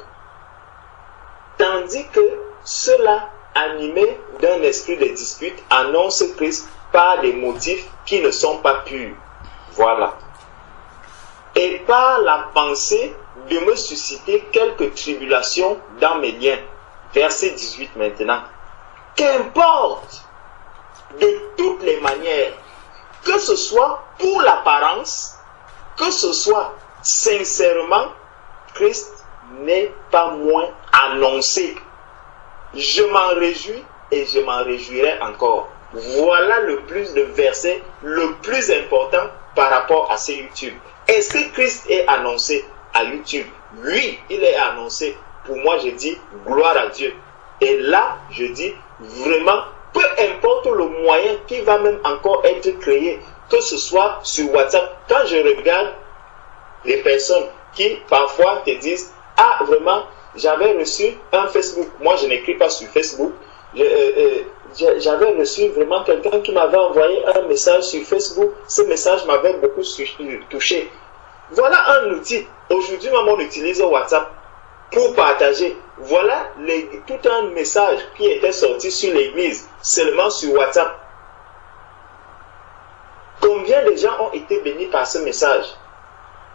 tandis que ceux-là, animés d'un esprit de dispute, annoncent Christ par des motifs qui ne sont pas purs. Voilà. Et par la pensée de me susciter quelques tribulations dans mes liens. Verset 18 maintenant. Qu'importe, de toutes les manières, que ce soit pour l'apparence, que ce soit sincèrement, Christ n'est pas moins annoncé. Je m'en réjouis et je m'en réjouirai encore. Voilà le plus de versets, le plus important par rapport à ces YouTube. Est-ce que Christ est annoncé à YouTube? Oui, il est annoncé. Pour moi, je dis gloire à Dieu. Et là, je dis vraiment, peu importe le moyen qui va même encore être créé, que ce soit sur WhatsApp. Quand je regarde les personnes qui parfois te disent, ah vraiment, j'avais reçu un Facebook. Moi, je n'écris pas sur Facebook. J'avais reçu vraiment quelqu'un qui m'avait envoyé un message sur Facebook. Ce message m'avait beaucoup touché. Voilà un outil. Aujourd'hui, maman utilise WhatsApp pour partager. Voilà tout un message qui était sorti sur l'église, seulement sur WhatsApp. Combien de gens ont été bénis par ce message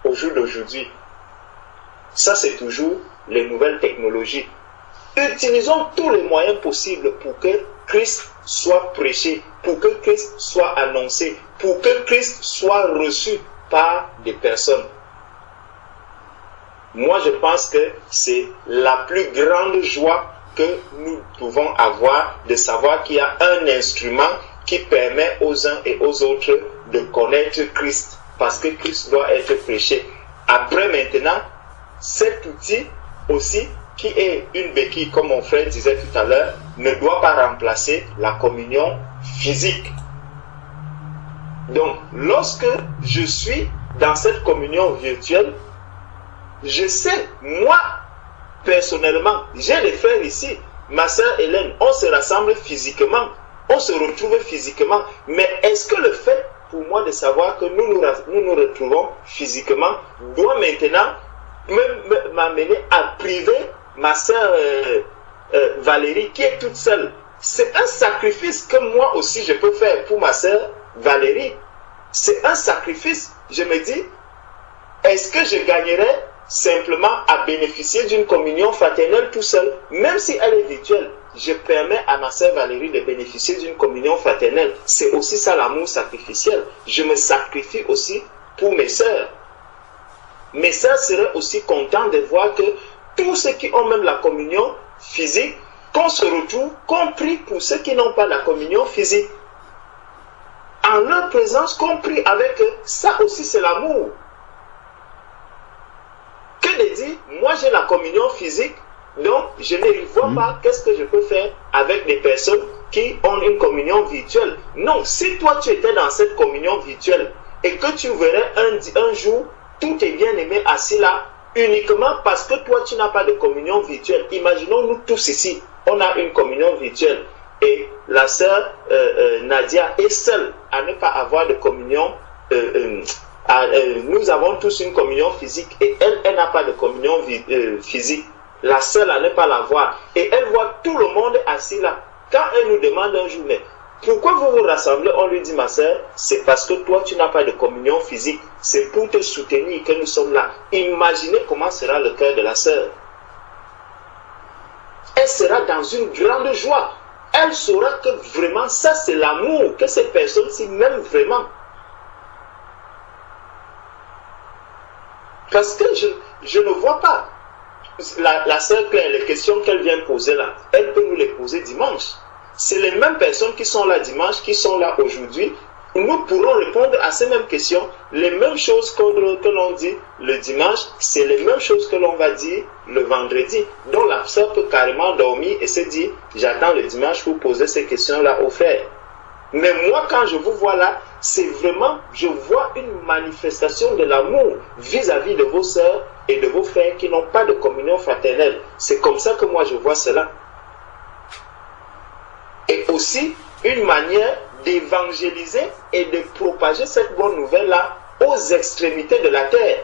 au jour d'aujourd'hui? Ça, c'est toujours les nouvelles technologies. Utilisons tous les moyens possibles pour que Christ soit prêché, pour que Christ soit annoncé, pour que Christ soit reçu par des personnes. Moi, je pense que c'est la plus grande joie que nous pouvons avoir de savoir qu'il y a un instrument qui permet aux uns et aux autres de connaître Christ, parce que Christ doit être prêché. Après, maintenant, cet outil aussi, qui est une béquille, comme mon frère disait tout à l'heure, ne doit pas remplacer la communion physique. Donc, lorsque je suis dans cette communion virtuelle, je sais, moi, personnellement, j'ai des frères ici, ma soeur Hélène, on se rassemble physiquement, on se retrouve physiquement, mais est-ce que le fait pour moi de savoir que nous nous retrouvons physiquement doit maintenant m'amener à priver ma sœur Valérie qui est toute seule. C'est un sacrifice que moi aussi je peux faire pour ma sœur Valérie. C'est un sacrifice. Je me dis, est-ce que je gagnerais simplement à bénéficier d'une communion fraternelle tout seul, même si elle est virtuelle? Je permets à ma sœur Valérie de bénéficier d'une communion fraternelle. C'est aussi ça l'amour sacrificiel. Je me sacrifie aussi pour mes sœurs. Mes sœurs seraient aussi contentes de voir que tous ceux qui ont même la communion physique, qu'on se retrouve, compris pour ceux qui n'ont pas la communion physique. En leur présence, compris avec eux, ça aussi c'est l'amour. Que de dire, moi j'ai la communion physique, donc je ne vois pas qu'est-ce que je peux faire avec des personnes qui ont une communion virtuelle. Non, si toi tu étais dans cette communion virtuelle et que tu verrais un jour tous tes bien-aimés assis là, uniquement parce que toi tu n'as pas de communion virtuelle. Imaginons-nous tous ici, on a une communion virtuelle et la sœur Nadia est seule à ne pas avoir de communion. Nous avons tous une communion physique et elle n'a pas de communion physique. La seule à ne pas l'avoir. Et elle voit tout le monde assis là. Quand elle nous demande un jour, mais pourquoi vous vous rassemblez? On lui dit, ma sœur, c'est parce que toi tu n'as pas de communion physique. C'est pour te soutenir que nous sommes là. Imaginez comment sera le cœur de la sœur. Elle sera dans une grande joie. Elle saura que vraiment ça c'est l'amour que ces personnes-ci m'aiment vraiment. Parce que je ne vois pas. La sœur Claire, les questions qu'elle vient poser là, elle peut nous les poser dimanche. C'est les mêmes personnes qui sont là dimanche, qui sont là aujourd'hui. Nous pourrons répondre à ces mêmes questions. Les mêmes choses que l'on dit le dimanche, c'est les mêmes choses que l'on va dire le vendredi. Donc la sœur peut carrément dormir et se dire, j'attends le dimanche pour poser ces questions-là aux frères. Mais moi, quand je vous vois là, c'est vraiment, je vois une manifestation de l'amour vis-à-vis de vos sœurs et de vos frères qui n'ont pas de communion fraternelle. C'est comme ça que moi je vois cela. Et aussi, une manière d'évangéliser et de propager cette bonne nouvelle-là aux extrémités de la terre.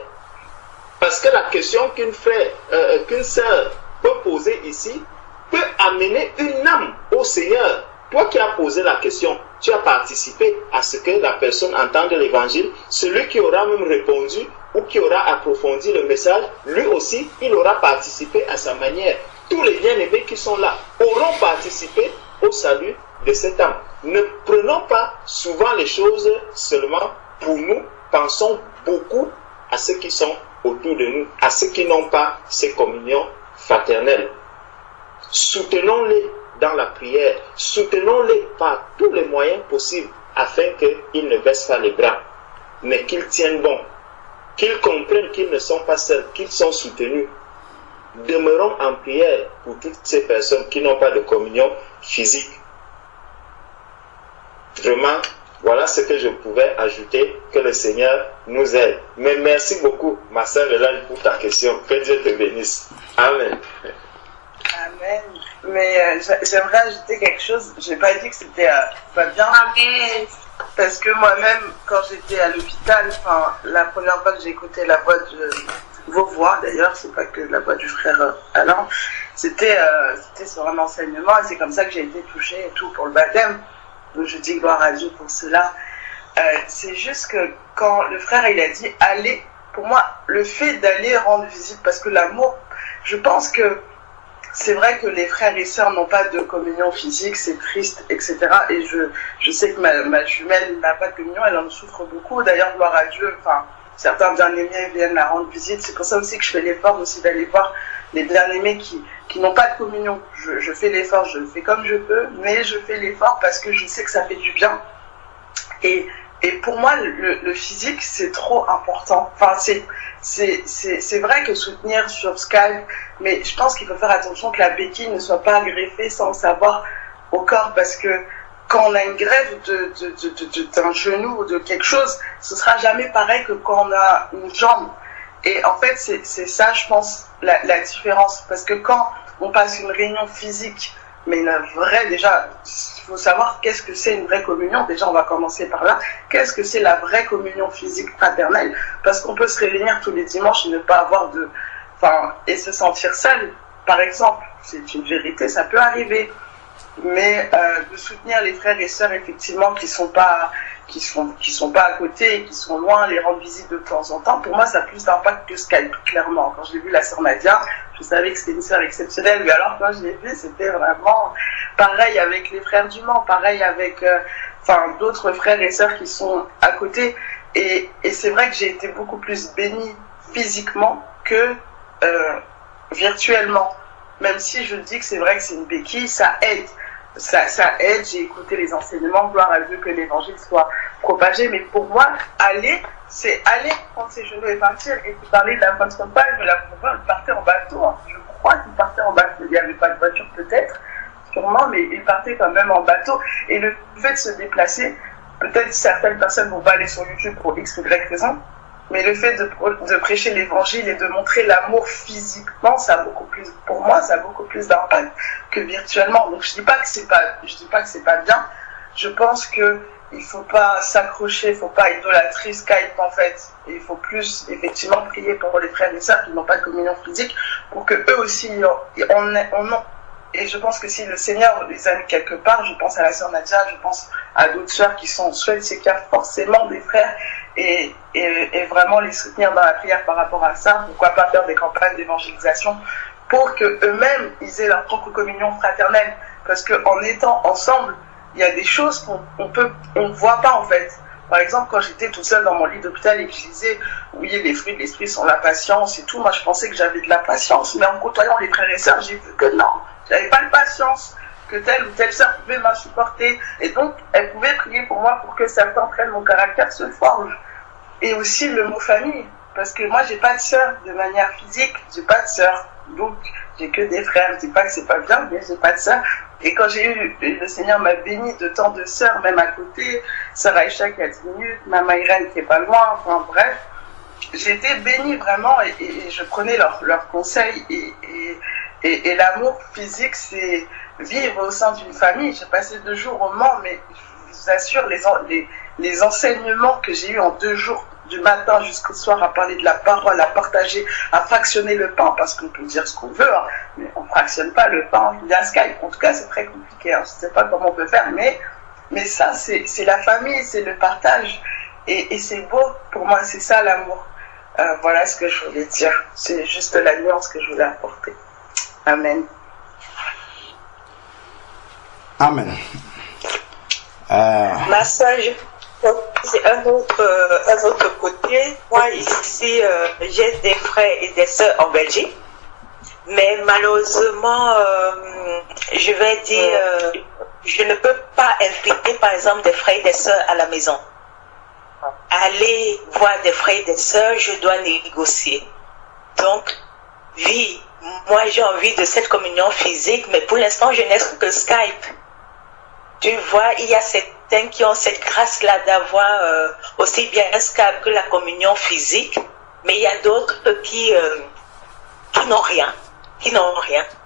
Parce que la question qu'une sœur peut poser ici peut amener une âme au Seigneur. Toi qui as posé la question, tu as participé à ce que la personne entende l'évangile. Celui qui aura même répondu ou qui aura approfondi le message, lui aussi, il aura participé à sa manière. Tous les bien-aimés qui sont là auront participé au salut de cette âme. Ne prenons pas souvent les choses seulement pour nous. Pensons beaucoup à ceux qui sont autour de nous, à ceux qui n'ont pas ces communions fraternelles. Soutenons-les dans la prière, soutenons-les par tous les moyens possibles afin qu'ils ne baissent pas les bras, mais qu'ils tiennent bon, qu'ils comprennent qu'ils ne sont pas seuls, qu'ils sont soutenus. Demeurons en prière pour toutes ces personnes qui n'ont pas de communion physique. Vraiment, voilà ce que je pouvais ajouter, que le Seigneur nous aide. Mais merci beaucoup, ma sœur Hélène, pour ta question. Que Dieu te bénisse. Amen. Amen. Mais j'aimerais ajouter quelque chose. Je n'ai pas dit que c'était pas bien. Amen. Parce que moi-même, quand j'étais à l'hôpital, la première fois que j'ai écouté la voix de vos voix, d'ailleurs, c'est pas que la voix du frère Alain, c'était sur un enseignement et c'est comme ça que j'ai été touchée et tout pour le baptême. Donc je dis gloire à Dieu pour cela. C'est juste que quand le frère il a dit aller, pour moi, le fait d'aller rendre visite, parce que l'amour, je pense que c'est vrai que les frères et sœurs n'ont pas de communion physique, c'est triste, etc. Et je sais que ma jumelle n'a pas de communion, elle en souffre beaucoup. D'ailleurs, gloire à Dieu, certains bien-aimés viennent la rendre visite. C'est pour ça aussi que je fais l'effort aussi d'aller voir les bien-aimés qui n'ont pas de communion. Je fais l'effort, je le fais comme je peux, mais je fais l'effort parce que je sais que ça fait du bien. Et pour moi, le physique, c'est trop important. C'est vrai que soutenir sur Skype, mais je pense qu'il faut faire attention que la béquille ne soit pas greffée sans le savoir au corps, parce que quand on a une greffe d'un genou ou de quelque chose, ce sera jamais pareil que quand on a une jambe. Et en fait, c'est ça, je pense, la différence. Parce que quand on passe une réunion physique mais une vraie, déjà, il faut savoir qu'est-ce que c'est une vraie communion. Déjà, on va commencer par là. Qu'est-ce que c'est la vraie communion physique fraternelle? Parce qu'on peut se réunir tous les dimanches et ne pas avoir de... Enfin, et se sentir seul, par exemple. C'est une vérité, ça peut arriver. Mais de soutenir les frères et sœurs, effectivement, qui sont pas à côté et qui sont loin, les rendre visite de temps en temps, pour moi, ça a plus d'impact que Skype, clairement. Quand j'ai vu la sœur Nadia, je savais que c'était une sœur exceptionnelle, mais alors quand je l'ai vu, c'était vraiment pareil avec les frères du Mans, pareil avec d'autres frères et sœurs qui sont à côté. Et c'est vrai que j'ai été beaucoup plus bénie physiquement que virtuellement. Même si je dis que c'est vrai que c'est une béquille, ça aide. Ça aide, j'ai écouté les enseignements, gloire à Dieu que l'évangile soit propagé, mais pour moi, c'est aller prendre ses genoux et partir. Et tu parlais de la fin de campagne, mais la première, il partait en bateau, hein. Je crois qu'il partait en bateau, il n'y avait pas de voiture peut-être, sûrement, mais il partait quand même en bateau. Et le fait de se déplacer, peut-être certaines personnes ne vont pas aller sur YouTube pour X ou Y raison, mais le fait de prêcher l'évangile et de montrer l'amour physiquement, pour moi, ça a beaucoup plus d'impact que virtuellement. Donc je dis pas que c'est pas bien. Je pense que il faut pas s'accrocher, il faut pas idolâtrer Skype en fait. Et il faut plus effectivement prier pour les frères et sœurs qui n'ont pas de communion physique, pour que eux aussi on et je pense que si le Seigneur les a mis quelque part, je pense à la sœur Nadia, je pense à d'autres sœurs qui sont en Suède, c'est qu'il y a forcément des frères et vraiment les soutenir dans la prière par rapport à ça. Pourquoi pas faire des campagnes d'évangélisation pour que eux-mêmes ils aient leur propre communion fraternelle, parce qu'en étant ensemble, il y a des choses qu'on ne voit pas en fait. Par exemple, quand j'étais toute seule dans mon lit d'hôpital et que je disais oui, les fruits de l'esprit sont la patience et tout, moi je pensais que j'avais de la patience, mais en côtoyant les frères et sœurs, j'ai vu que non, j'avais pas de patience, que telle ou telle sœur pouvait m'insupporter, et donc elle pouvait prier pour moi pour que certains prennent mon caractère se forge. Et aussi le mot famille, parce que moi j'ai pas de sœur de manière physique, j'ai pas de sœur, donc j'ai que des frères. Je dis pas que c'est pas bien, mais j'ai pas de sœur. Et quand le Seigneur m'a béni de tant de sœurs, même à côté, sœur Aïcha qui a 10 minutes, maman Irène qui est pas loin, enfin bref, j'ai été bénie vraiment et je prenais leurs conseils et l'amour physique, c'est vivre au sein d'une famille. J'ai passé 2 jours au Mans, mais je vous assure, les enseignements que j'ai eus en 2 jours, du matin jusqu'au soir, à parler de la parole, à partager, à fractionner le pain, parce qu'on peut dire ce qu'on veut, hein, mais on ne fractionne pas le pain via Skype. En tout cas, c'est très compliqué. Hein. Je ne sais pas comment on peut faire, mais ça, c'est la famille, c'est le partage. Et c'est beau, pour moi, c'est ça l'amour. Voilà ce que je voulais dire. C'est juste la nuance que je voulais apporter. Amen. Amen. Massage. C'est un autre côté. Moi, ici, j'ai des frères et des sœurs en Belgique. Mais malheureusement, je vais dire, je ne peux pas inviter, par exemple, des frères et des sœurs à la maison. Aller voir des frères et des sœurs, je dois négocier. Donc, oui, moi, j'ai envie de cette communion physique, mais pour l'instant, je n'ai que Skype. Tu vois, il y a certains qui ont cette grâce-là d'avoir aussi bien Skype que la communion physique, mais il y a d'autres qui n'ont rien.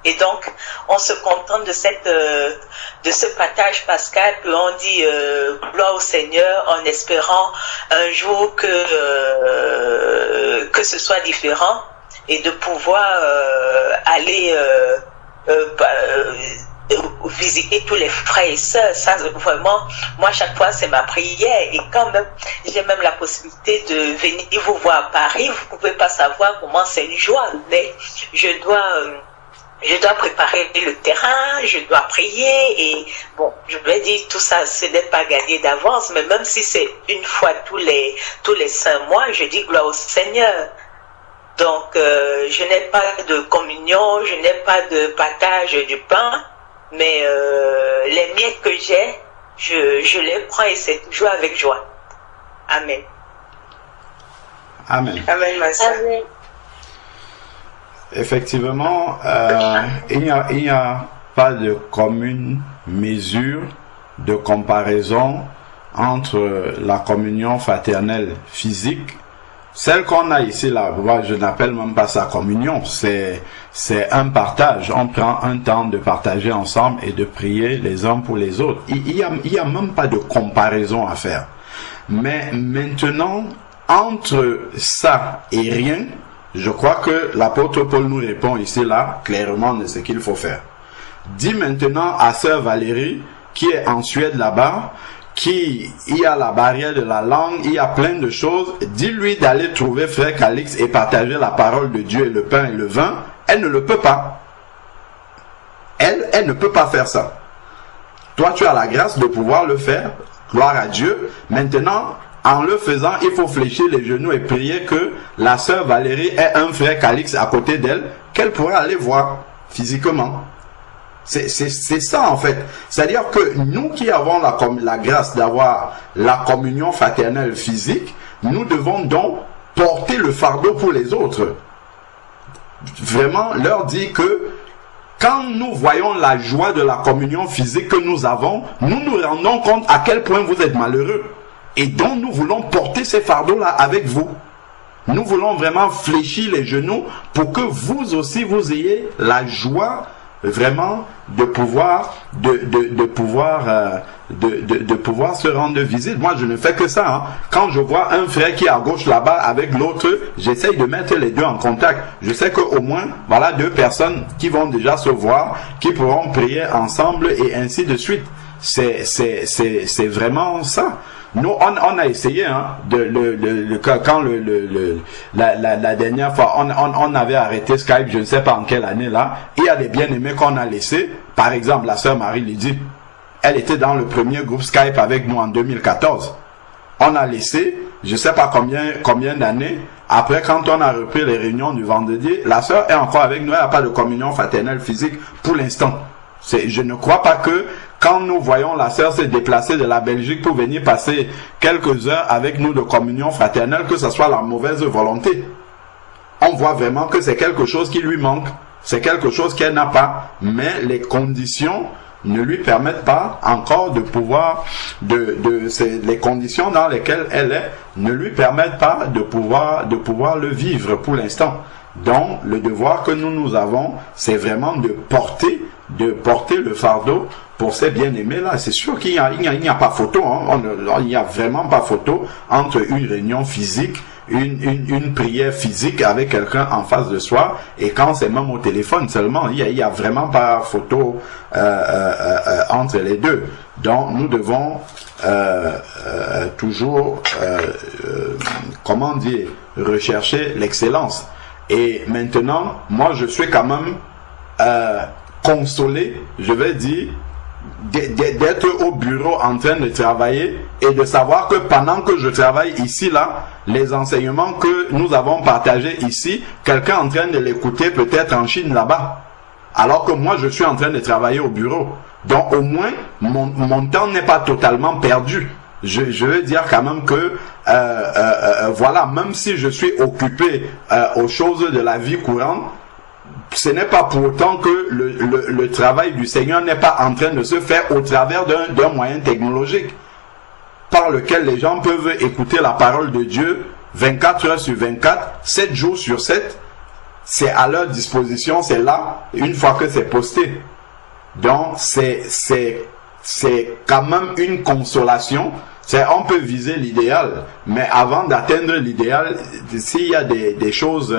Et donc, on se contente de ce partage par Skype, on dit gloire au Seigneur en espérant un jour que ce soit différent et de pouvoir aller visiter tous les frères et sœurs. Ça, vraiment, moi, chaque fois, c'est ma prière. Et quand même, j'ai même la possibilité de venir vous voir à Paris. Vous ne pouvez pas savoir comment c'est une joie. Mais je dois préparer le terrain, je dois prier. Et bon, je vais dire, tout ça, ce n'est pas gagné d'avance. Mais même si c'est une fois tous les 5 mois, je dis gloire au Seigneur. Donc, je n'ai pas de communion, je n'ai pas de partage du pain. Mais les miettes que j'ai, je les prends et c'est toujours avec joie. Amen. Amen. Amen, ma soeur. Amen. Effectivement, il n'y a pas de commune mesure de comparaison entre la communion fraternelle physique Celle qu'on a ici, là, moi, je n'appelle même pas ça communion, c'est un partage. On prend un temps de partager ensemble et de prier les uns pour les autres. Il y a même pas de comparaison à faire. Mais maintenant, entre ça et rien, je crois que l'apôtre Paul nous répond ici, là, clairement de ce qu'il faut faire. Dis maintenant à sœur Valérie, qui est en Suède là-bas, il y a la barrière de la langue, il y a plein de choses, dis-lui d'aller trouver frère Calix et partager la parole de Dieu et le pain et le vin. Elle ne le peut pas. Elle ne peut pas faire ça. Toi, tu as la grâce de pouvoir le faire. Gloire à Dieu. Maintenant, en le faisant, il faut fléchir les genoux et prier que la sœur Valérie ait un frère Calix à côté d'elle, qu'elle pourra aller voir physiquement. C'est ça en fait. C'est-à-dire que nous qui avons la grâce d'avoir la communion fraternelle physique, nous devons donc porter le fardeau pour les autres. Vraiment leur dire que quand nous voyons la joie de la communion physique que nous avons, nous nous rendons compte à quel point vous êtes malheureux. Et donc nous voulons porter ces fardeaux-là avec vous. Nous voulons vraiment fléchir les genoux pour que vous aussi vous ayez la joie vraiment de pouvoir se rendre visite. Moi je ne fais que ça, hein. Quand je vois un frère qui est à gauche là-bas avec l'autre, j'essaye de mettre les deux en contact. Je sais qu'au moins voilà deux personnes qui vont déjà se voir, qui pourront prier ensemble et ainsi de suite. C'est vraiment ça. Nous, on a essayé, hein, quand la dernière fois, on avait arrêté Skype, je ne sais pas en quelle année là, il y a des bien-aimés qu'on a laissés. Par exemple, la sœur Marie-Lydie, elle était dans le premier groupe Skype avec nous en 2014. On a laissé, je ne sais pas combien d'années, après quand on a repris les réunions du vendredi, la sœur est encore avec nous, elle n'a pas de communion fraternelle physique pour l'instant. Je ne crois pas que quand nous voyons la sœur se déplacer de la Belgique pour venir passer quelques heures avec nous de communion fraternelle, que ce soit la mauvaise volonté. On voit vraiment que c'est quelque chose qui lui manque. C'est quelque chose qu'elle n'a pas. Mais les conditions ne lui permettent pas encore de pouvoir, les conditions dans lesquelles elle est, ne lui permettent pas de pouvoir le vivre pour l'instant. Donc, le devoir que nous avons, c'est vraiment de porter le fardeau pour ces bien-aimés-là. C'est sûr qu'il n'y a pas photo, hein. Il n'y a vraiment pas photo entre une réunion physique, une prière physique avec quelqu'un en face de soi, et quand c'est même au téléphone seulement, il n'y a vraiment pas photo entre les deux. Donc, nous devons toujours, rechercher l'excellence. Et maintenant, moi je suis quand même consolé, je vais dire, d'être au bureau en train de travailler et de savoir que pendant que je travaille ici, là, les enseignements que nous avons partagés ici, quelqu'un est en train de l'écouter peut-être en Chine là-bas, alors que moi je suis en train de travailler au bureau. Donc au moins, mon temps n'est pas totalement perdu. Je veux dire quand même que voilà, même si je suis occupé aux choses de la vie courante, ce n'est pas pour autant que le travail du Seigneur n'est pas en train de se faire au travers d'un moyen technologique par lequel les gens peuvent écouter la parole de Dieu 24 heures sur 24, 7 jours sur 7. C'est à leur disposition, c'est là, une fois que c'est posté. Donc c'est quand même une consolation. On peut viser l'idéal, mais avant d'atteindre l'idéal, s'il y a des choses,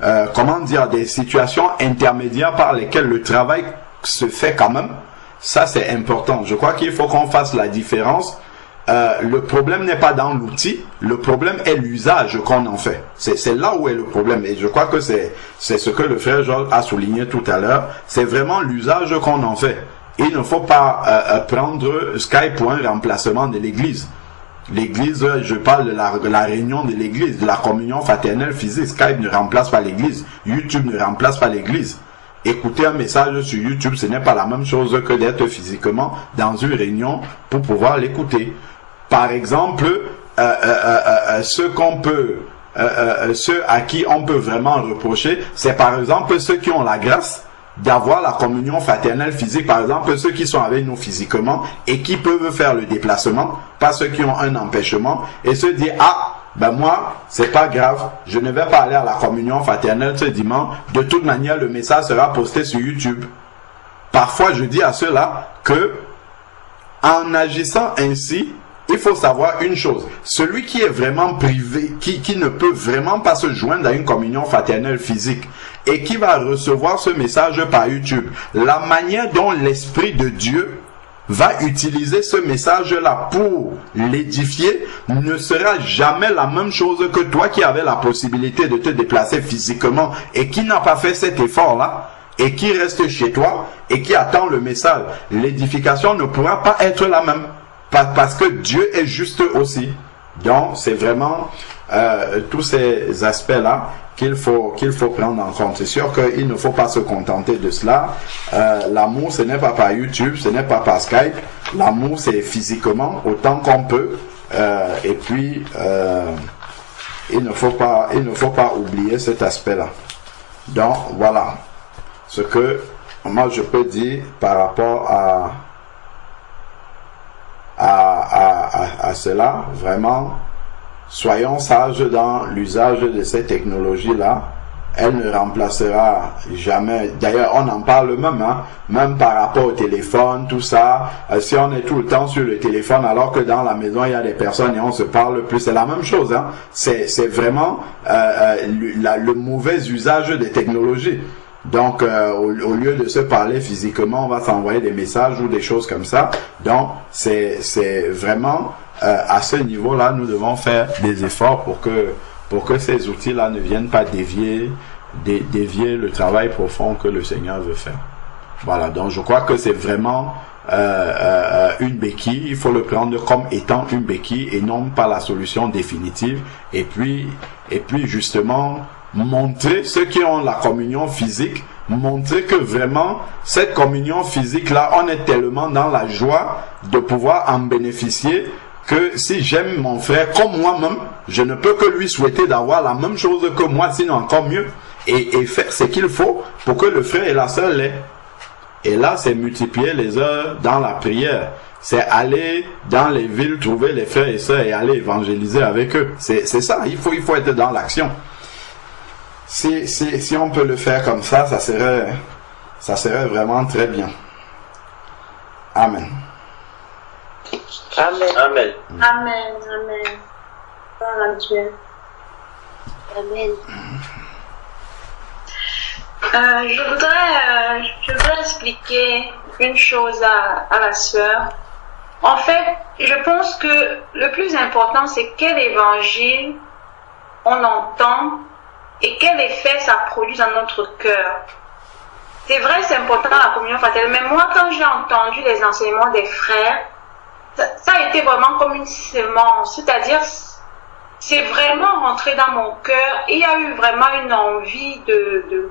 des situations intermédiaires par lesquelles le travail se fait quand même, ça c'est important. Je crois qu'il faut qu'on fasse la différence. Le problème n'est pas dans l'outil, le problème est l'usage qu'on en fait. C'est là où est le problème, et je crois que c'est ce que le frère Georges a souligné tout à l'heure. C'est vraiment l'usage qu'on en fait. Il ne faut pas prendre Skype pour un remplacement de l'église. L'église, je parle de la réunion de l'église, de la communion fraternelle physique. Skype ne remplace pas l'église. YouTube ne remplace pas l'église. Écouter un message sur YouTube, ce n'est pas la même chose que d'être physiquement dans une réunion pour pouvoir l'écouter. Par exemple, ceux à qui on peut vraiment reprocher, c'est par exemple ceux qui ont la grâce d'avoir la communion fraternelle physique, par exemple ceux qui sont avec nous physiquement et qui peuvent faire le déplacement, pas ceux qui ont un empêchement, et se dire ben moi, c'est pas grave, je ne vais pas aller à la communion fraternelle ce dimanche. De toute manière, le message sera posté sur YouTube. Parfois, je dis à ceux-là que, en agissant ainsi, il faut savoir une chose. Celui qui est vraiment privé, qui ne peut vraiment pas se joindre à une communion fraternelle physique et qui va recevoir ce message par YouTube, la manière dont l'Esprit de Dieu va utiliser ce message-là pour l'édifier ne sera jamais la même chose que toi qui avais la possibilité de te déplacer physiquement et qui n'a pas fait cet effort-là et qui reste chez toi et qui attend le message. L'édification ne pourra pas être la même parce que Dieu est juste aussi. Donc, c'est vraiment tous ces aspects-là qu'il faut prendre en compte. C'est sûr qu'il ne faut pas se contenter de cela. L'amour, ce n'est pas par YouTube, ce n'est pas par Skype. L'amour, c'est physiquement, autant qu'on peut. Et puis, il ne faut pas oublier cet aspect-là. Donc, voilà ce que moi je peux dire par rapport à cela. Vraiment, soyons sages dans l'usage de ces technologies-là. Elle ne remplacera jamais. D'ailleurs, on en parle même, même par rapport au téléphone, tout ça. Si on est tout le temps sur le téléphone, alors que dans la maison, il y a des personnes et on se parle plus, c'est la même chose. C'est vraiment le mauvais usage des technologies. Donc, au lieu de se parler physiquement, on va s'envoyer des messages ou des choses comme ça. Donc, c'est vraiment à ce niveau-là, nous devons faire des efforts pour que ces outils-là ne viennent pas dévier le travail profond que le Seigneur veut faire. Voilà, donc je crois que c'est vraiment une béquille. Il faut le prendre comme étant une béquille et non pas la solution définitive. Et puis justement, montrer ceux qui ont la communion physique, montrer que vraiment cette communion physique-là, on est tellement dans la joie de pouvoir en bénéficier que si j'aime mon frère comme moi-même, je ne peux que lui souhaiter d'avoir la même chose que moi, sinon encore mieux, et faire ce qu'il faut pour que le frère et la sœur l'aient. Et là, c'est multiplier les heures dans la prière. C'est aller dans les villes, trouver les frères et sœurs et aller évangéliser avec eux. C'est ça, il faut être dans l'action. Si on peut le faire comme ça, ça serait vraiment très bien. Amen. Amen. Amen. Amen. Amen. Gloire à Dieu. Amen. Je voudrais expliquer une chose à la sœur. En fait, je pense que le plus important, c'est quel évangile on entend et quel effet ça produit dans notre cœur. C'est vrai, c'est important la communion fraternelle, mais moi, quand j'ai entendu les enseignements des frères, ça a été vraiment comme une sémence, c'est-à-dire c'est vraiment rentré dans mon cœur et il y a eu vraiment une envie de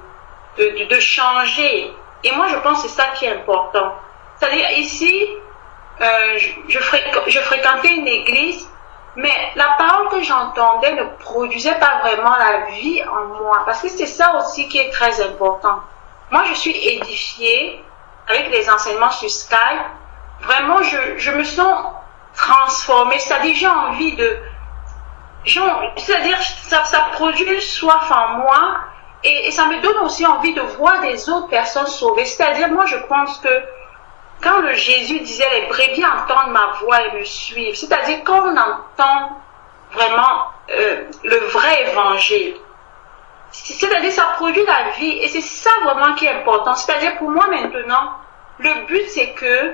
changer. Et moi, je pense que c'est ça qui est important. C'est-à-dire ici, je fréquentais une église, mais la parole que j'entendais ne produisait pas vraiment la vie en moi. Parce que c'est ça aussi qui est très important. Moi, je suis édifiée avec les enseignements sur Skype. Vraiment, je me sens transformée. C'est-à-dire, j'ai envie c'est-à-dire, ça produit une soif en moi et ça me donne aussi envie de voir des autres personnes sauvées. C'est-à-dire, moi, je pense que quand le Jésus disait les brebis entendent ma voix et me suivent, c'est-à-dire quand on entend vraiment le vrai évangile, c'est-à-dire ça produit la vie et c'est ça vraiment qui est important. C'est-à-dire pour moi maintenant, le but c'est que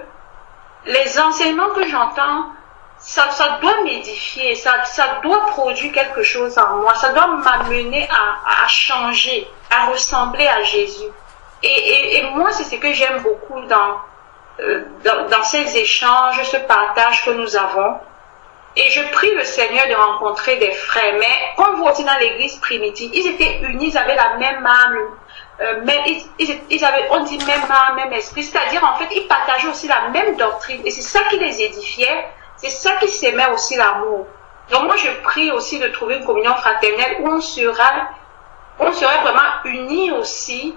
les enseignements que j'entends, ça doit m'édifier, ça doit produire quelque chose en moi, ça doit m'amener à changer, à ressembler à Jésus. Et moi, c'est ce que j'aime beaucoup dans ces échanges, ce partage que nous avons. Et je prie le Seigneur de rencontrer des frères. Mais comme vous aussi dans l'église primitive, ils étaient unis, ils avaient la même âme, ils avaient, on dit même âme, même esprit. C'est-à-dire, en fait, ils partageaient aussi la même doctrine. Et c'est ça qui les édifiait, c'est ça qui s'aimait aussi l'amour. Donc moi, je prie aussi de trouver une communion fraternelle où on serait vraiment unis aussi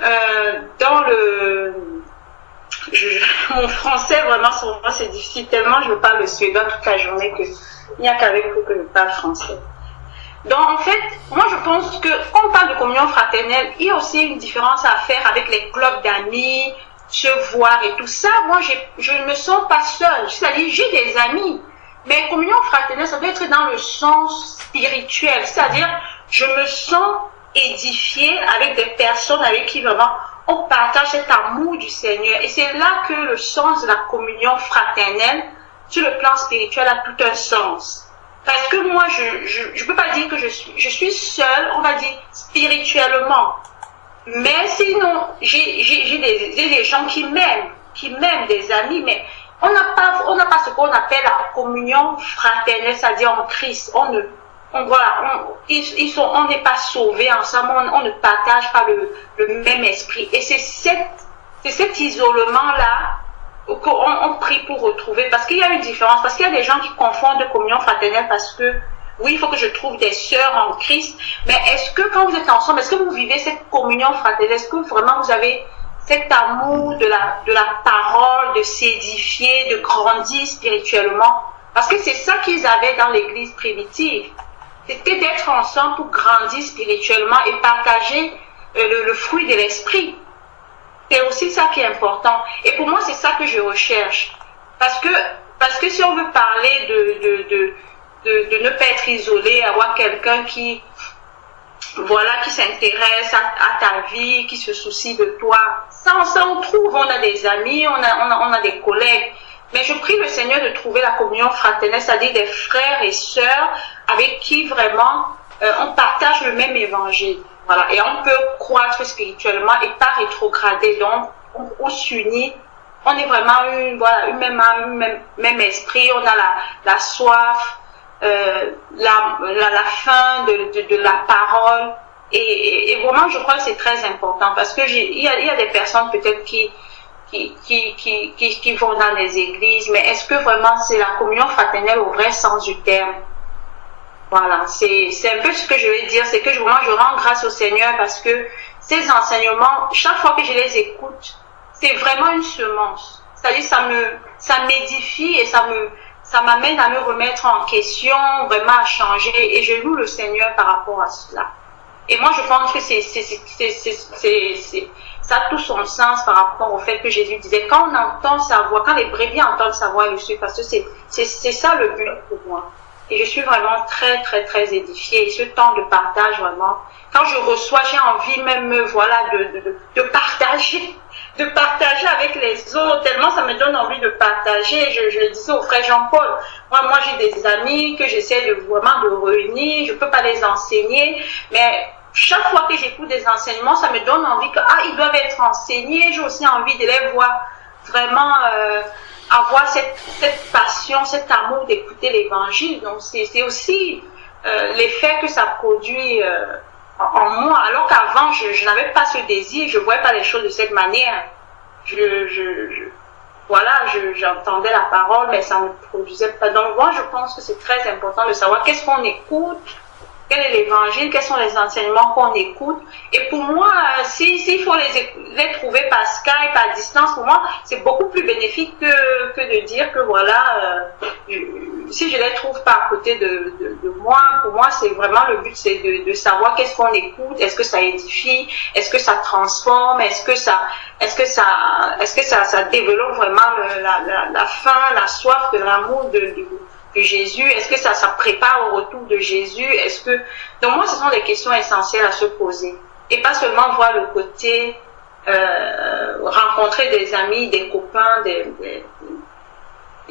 dans le... mon français, vraiment, souvent, c'est difficile. Tellement je parle le suédois toute la journée qu'il n'y a qu'avec vous que je parle français. Donc, en fait, moi, je pense que quand on parle de communion fraternelle, il y a aussi une différence à faire avec les clubs d'amis, se voir et tout ça. Moi, je ne me sens pas seule. C'est-à-dire, j'ai des amis. Mais communion fraternelle, ça doit être dans le sens spirituel. C'est-à-dire, je me sens édifiée avec des personnes avec qui vraiment on partage cet amour du Seigneur. Et c'est là que le sens de la communion fraternelle, sur le plan spirituel, a tout un sens. Parce que moi, je peux pas dire que je suis seule, on va dire, spirituellement. Mais sinon, j'ai des gens qui m'aiment, des amis, mais on n'a pas ce qu'on appelle la communion fraternelle, c'est-à-dire en Christ. On n'est pas sauvés ensemble, on ne partage pas le même esprit. Et c'est cet isolement-là qu'on prie pour retrouver, parce qu'il y a une différence, parce qu'il y a des gens qui confondent communion fraternelle parce que, oui, il faut que je trouve des sœurs en Christ, mais est-ce que quand vous êtes ensemble, est-ce que vous vivez cette communion fraternelle, est-ce que vraiment vous avez cet amour de la parole, de s'édifier, de grandir spirituellement? Parce que c'est ça qu'ils avaient dans l'église primitive, c'était d'être ensemble pour grandir spirituellement et partager le fruit de l'esprit. C'est aussi ça qui est important. Et pour moi, c'est ça que je recherche. Parce que si on veut parler de ne pas être isolé, avoir quelqu'un qui s'intéresse à ta vie, qui se soucie de toi, ça on trouve, on a des amis, on a des collègues. Mais je prie le Seigneur de trouver la communion fraternelle, c'est-à-dire des frères et sœurs avec qui vraiment on partage le même évangile. Voilà, et on peut croître spirituellement et pas rétrograder. Donc, on s'unit, on est vraiment une même âme, même esprit. On a la soif, la faim de la parole. Et vraiment, je crois que c'est très important parce que il y a des personnes peut-être qui vont dans les églises, mais est-ce que vraiment c'est la communion fraternelle au vrai sens du terme? Voilà, c'est un peu ce que je vais dire, c'est que je rends grâce au Seigneur parce que ces enseignements, chaque fois que je les écoute, c'est vraiment une semence. C'est-à-dire ça m'édifie et ça m'amène à me remettre en question, vraiment à changer, et je loue le Seigneur par rapport à cela. Et moi, je pense que ça a tout son sens par rapport au fait que Jésus disait, quand on entend sa voix, quand les brebis entendent sa voix, le suivent, parce que c'est ça le but pour moi. Et je suis vraiment très, très, très édifiée. Et ce temps de partage, vraiment, quand je reçois, j'ai envie même, de partager avec les autres, tellement ça me donne envie de partager. Je le disais au frère Jean-Paul, moi j'ai des amis que j'essaie vraiment de réunir, je peux pas les enseigner, mais chaque fois que j'écoute des enseignements, ça me donne envie que, ils doivent être enseignés, j'ai aussi envie de les voir vraiment, avoir cette passion, cet amour d'écouter l'évangile. Donc c'est aussi l'effet que ça produit en moi, alors qu'avant je n'avais pas ce désir, je ne voyais pas les choses de cette manière. J'entendais la parole, mais ça ne produisait pas. Donc moi je pense que c'est très important de savoir qu'est-ce qu'on écoute, quel est l'évangile, quels sont les enseignements qu'on écoute. Et pour moi, s'il faut les trouver par Skype, par distance, pour moi, c'est beaucoup plus bénéfique que de dire que voilà, si je les trouve pas à côté de moi, pour moi, c'est vraiment le but, c'est de savoir qu'est-ce qu'on écoute, est-ce que ça édifie, est-ce que ça transforme, est-ce que ça développe vraiment la faim, la soif de l'amour de Jésus, est-ce que ça prépare au retour de Jésus, donc moi ce sont des questions essentielles à se poser, et pas seulement voir le côté rencontrer des amis, des copains,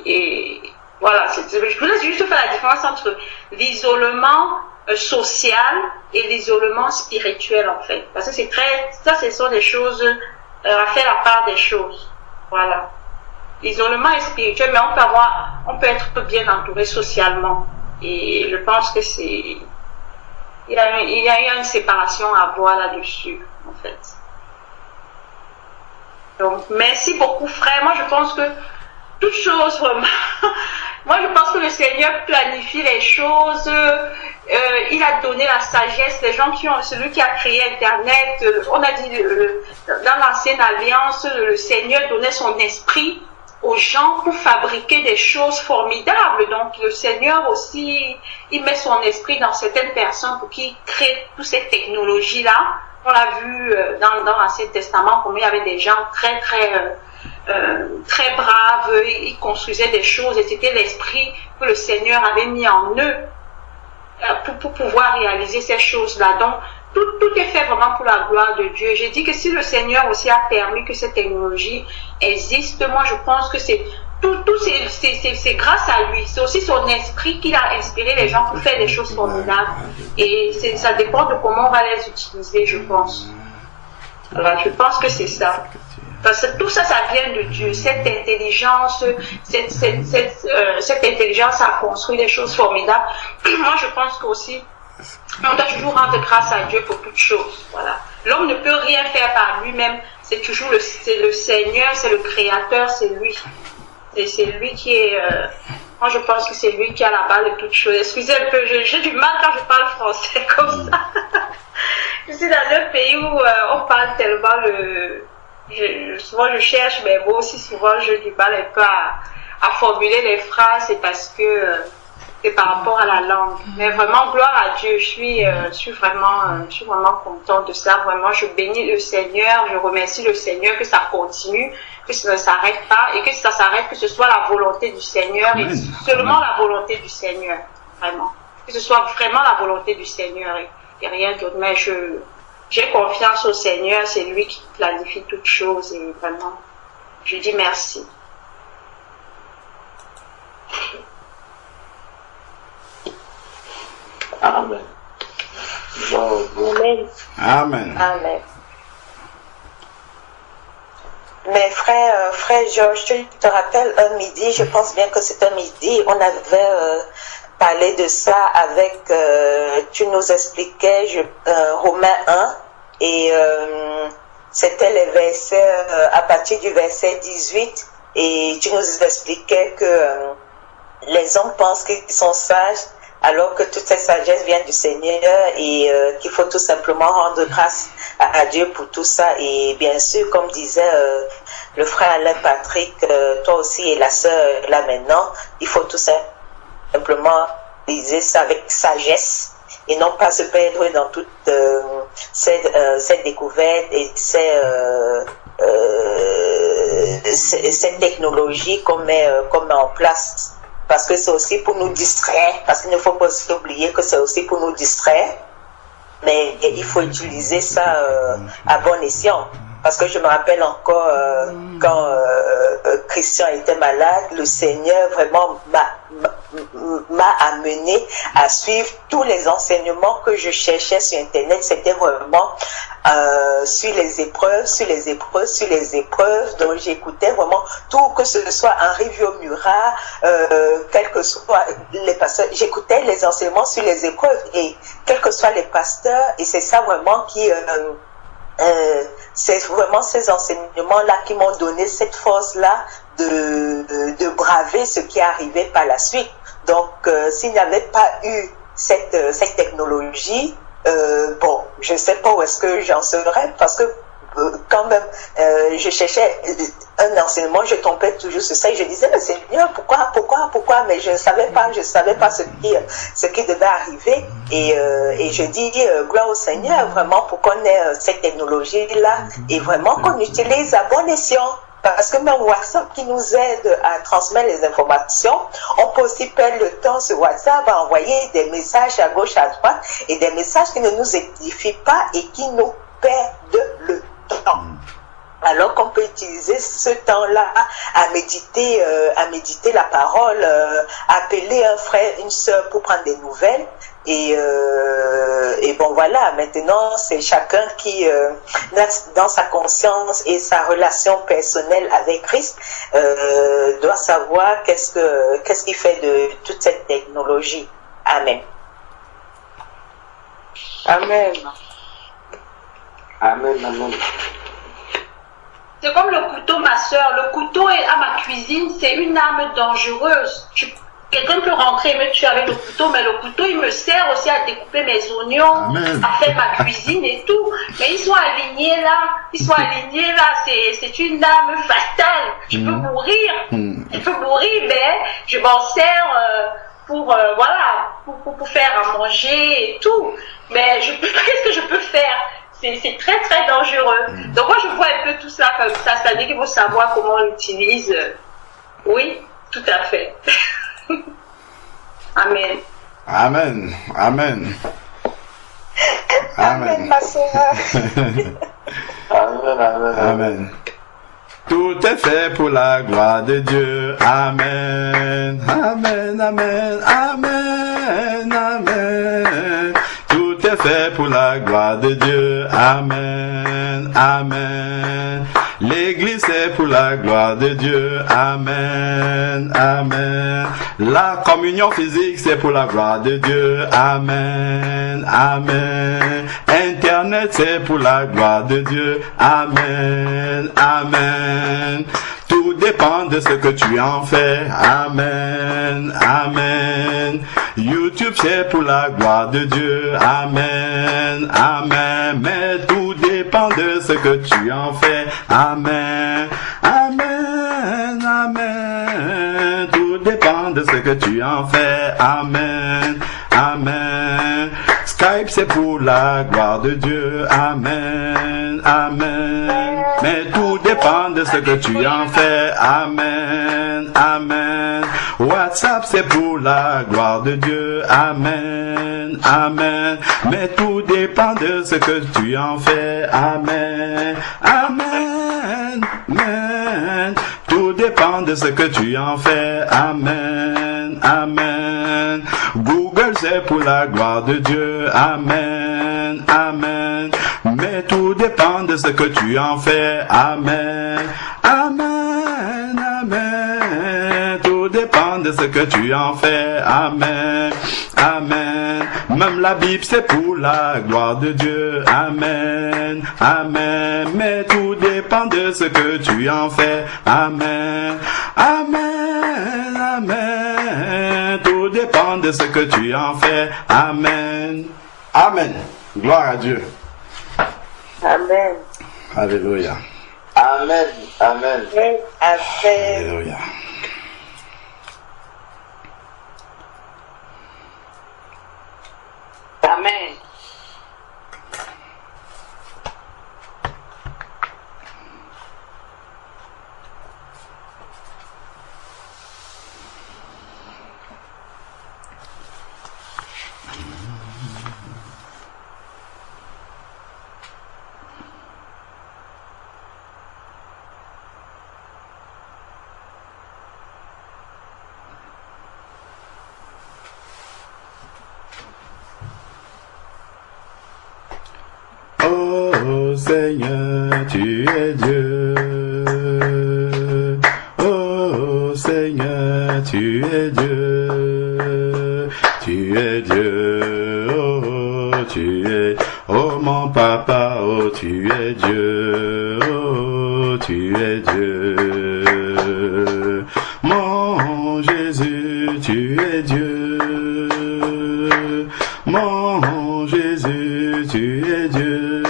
et voilà, je voulais juste faire la différence entre l'isolement social et l'isolement spirituel en fait, parce que ce sont des choses à faire la part des choses, voilà. L'isolement est spirituel, mais on peut être bien entouré socialement. Et je pense que il y a une séparation à voir là-dessus, en fait. Donc, merci beaucoup, frère. Moi, je pense que toute chose, vraiment, moi, je pense que le Seigneur planifie les choses. Il a donné la sagesse. Les gens celui qui a créé Internet, on a dit, dans l'ancienne alliance, le Seigneur donnait son esprit aux gens pour fabriquer des choses formidables. Donc le Seigneur aussi, il met son esprit dans certaines personnes pour qu'ils créent toutes ces technologies-là. On l'a vu dans l'Ancien Testament, comme il y avait des gens très braves, ils construisaient des choses et c'était l'esprit que le Seigneur avait mis en eux pour pouvoir réaliser ces choses-là. Donc, tout est fait vraiment pour la gloire de Dieu. J'ai dit que si le Seigneur aussi a permis que cette technologie existe, moi je pense que c'est grâce à lui. C'est aussi son esprit qui a inspiré les gens pour faire des choses formidables. Et ça dépend de comment on va les utiliser, je pense. Alors, je pense que c'est ça. Parce que tout ça, ça vient de Dieu. Cette intelligence, cette intelligence a construit des choses formidables. Moi, je pense qu'aussi, on doit toujours rendre grâce à Dieu pour toutes choses. Voilà. L'homme ne peut rien faire par lui-même. C'est toujours le Seigneur, c'est le Créateur, c'est lui. C'est lui qui est... moi, je pense que c'est lui qui a la base de toutes choses. Excusez un peu, j'ai du mal quand je parle français comme ça. Je suis dans un pays où on parle tellement souvent je cherche mes mots, aussi souvent j'ai du mal un peu à formuler les phrases, c'est parce que c'est par rapport à la langue. Mais vraiment, gloire à Dieu, je suis vraiment contente de ça. Vraiment, je bénis le Seigneur, je remercie le Seigneur que ça continue, que ça ne s'arrête pas et que ça s'arrête, que ce soit la volonté du Seigneur et seulement la volonté du Seigneur, vraiment. Que ce soit vraiment la volonté du Seigneur et rien d'autre. Mais j'ai confiance au Seigneur, c'est lui qui planifie toutes choses et vraiment, je dis merci. Amen. Amen. Amen. Amen. Mais frère Georges, tu te rappelles un midi, je pense bien que c'est un midi, on avait parlé de ça avec, tu nous expliquais Romains 1 et c'était les versets, à partir du verset 18 et tu nous expliquais que les hommes pensent qu'ils sont sages alors que toute cette sagesse vient du Seigneur et qu'il faut tout simplement rendre grâce à Dieu pour tout ça. Et bien sûr, comme disait le frère Alain Patrick, toi aussi et la sœur là maintenant, il faut tout simplement utiliser ça avec sagesse et non pas se perdre dans toute cette découverte et cette technologie qu'on met en place. Parce que c'est aussi pour nous distraire, parce qu'il ne faut pas oublier que c'est aussi pour nous distraire, mais il faut utiliser ça à bon escient. Parce que je me rappelle encore quand Christian était malade, le Seigneur vraiment m'a amené à suivre tous les enseignements que je cherchais sur Internet. C'était vraiment sur les épreuves, donc j'écoutais vraiment tout, que ce soit Henri Vieux-Murat, quels que soient les pasteurs, j'écoutais les enseignements sur les épreuves et quels que soient les pasteurs, et c'est ça vraiment qui c'est vraiment ces enseignements-là qui m'ont donné cette force-là de braver ce qui est arrivé par la suite. Donc, s'il n'y avait pas eu cette technologie, bon, je ne sais pas où est-ce que j'en serais, parce que quand même, je cherchais un enseignement, je tombais toujours sur ça et je disais, mais Seigneur, pourquoi, mais je ne savais pas ce qui devait arriver et je dis, gloire au Seigneur, vraiment, pour qu'on ait cette technologie-là et vraiment qu'on utilise à bon escient. Parce que même WhatsApp qui nous aide à transmettre les informations, on peut aussi perdre le temps sur WhatsApp à envoyer des messages à gauche, à droite et des messages qui ne nous édifient pas et qui nous perdent le temps. Alors qu'on peut utiliser ce temps-là à méditer la parole, appeler un frère, une sœur pour prendre des nouvelles. Et bon voilà, maintenant c'est chacun qui, dans sa conscience et sa relation personnelle avec Christ, doit savoir qu'est-ce qu'il fait de toute cette technologie. Amen. Amen. Amen, amen. C'est comme le couteau, ma soeur. Le couteau à ma cuisine, c'est une arme dangereuse. quelqu'un peut rentrer et me tuer avec le couteau, mais le couteau, il me sert aussi à découper mes oignons, Amen. à faire ma cuisine et tout. Mais ils sont alignés là, c'est une arme fatale. Je peux mourir, mais je m'en sers pour faire à manger et tout. Mais qu'est-ce que je peux faire? C'est très très dangereux. Donc moi je vois un peu tout ça comme ça, c'est-à-dire qu'il faut savoir comment on l'utilise. Oui, tout à fait. Amen. Amen. Amen. Amen, ma soeur. Amen, amen. Amen. Tout est fait pour la gloire de Dieu. Amen. Amen. Amen. Amen. Amen. Tout est fait pour la gloire de Dieu. Amen. Amen. L'église est pour la gloire de Dieu. Amen. Amen. La communion physique c'est pour la gloire de Dieu. Amen. Amen. Internet c'est pour la gloire de Dieu. Amen. Amen. Tout dépend de ce que tu en fais. Amen. Amen. YouTube c'est pour la gloire de Dieu. Amen. Amen. Mais tout dépend de ce que tu en fais. Amen. Amen. Amen. Tout dépend de ce que tu en fais. Amen. Amen. Skype c'est pour la gloire de Dieu. Amen. Amen. Mais tout dépend de ce que tu en fais. Amen. Amen. WhatsApp c'est pour la gloire de Dieu. Amen. Amen. Mais tout dépend de ce que tu en fais. Amen. Amen. Amen. Tout dépend de ce que tu en fais. Amen. Amen. Google c'est pour la gloire de Dieu. Amen. Amen. Mais tout dépend de ce que tu en fais. Amen. Amen. Amen. Tout dépend de ce que tu en fais. Amen. Amen. Même la Bible c'est pour la gloire de Dieu. Amen. Amen. Mais tout dépend de ce que tu en fais. Amen. Amen. Amen. Tout dépend de ce que tu en fais. Amen. Amen. Gloire à Dieu. Amen. Alléluia. Amen, amen. Amen. Alléluia. Amen. Oh Seigneur, tu es Dieu. Oh Seigneur, tu es Dieu. Tu es Dieu. Oh, tu es. Oh mon papa, oh tu es Dieu. Oh, tu es Dieu. Mon Jésus, tu es Dieu. Mon Jésus, tu es Dieu.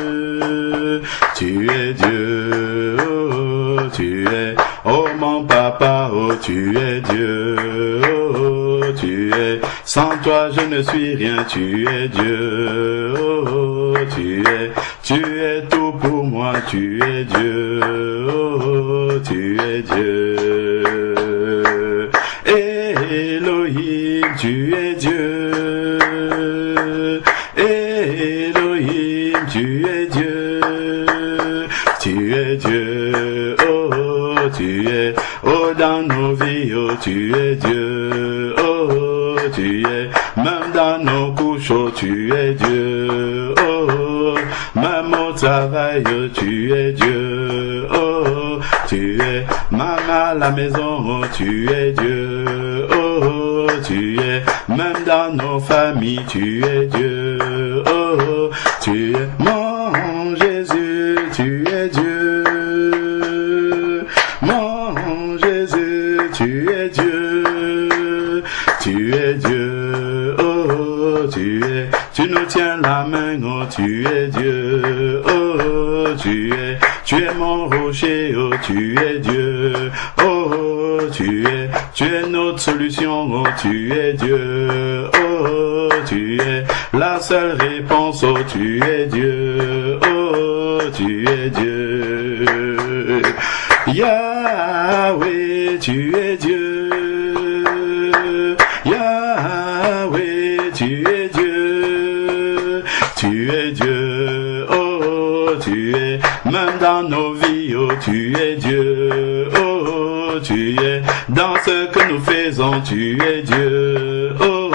Tu es Dieu, oh, tu es, oh mon papa, oh tu es Dieu, oh tu es, sans toi je ne suis rien, tu es Dieu, oh tu es tout pour moi, tu es Dieu, oh tu es Dieu, Elohim, tu es Dieu, Elohim, tu es Dieu. Tu es Dieu, oh, tu es, oh, dans nos vies, oh, tu es Dieu, oh, tu es, même dans nos couches, oh, tu es Dieu, oh, même au travail, oh, tu es Dieu, oh, tu es, même à la maison, oh, tu es Dieu, oh, tu es, même dans nos familles, tu es Dieu, oh, tu es mon Jésus, tu es Dieu, mon Jésus, tu es Dieu, tu nous tiens la main, oh tu es Dieu, oh tu es mon rocher, oh tu es Dieu, oh tu es notre solution, oh tu es Dieu, oh tu es la seule réponse, oh tu es Dieu, oh tu es Dieu, Yahweh, tu es Dieu, Yahweh, tu es Dieu, oh tu es, même dans nos vies, oh tu es Dieu, oh tu es, dans ce que nous faisons, tu es Dieu, oh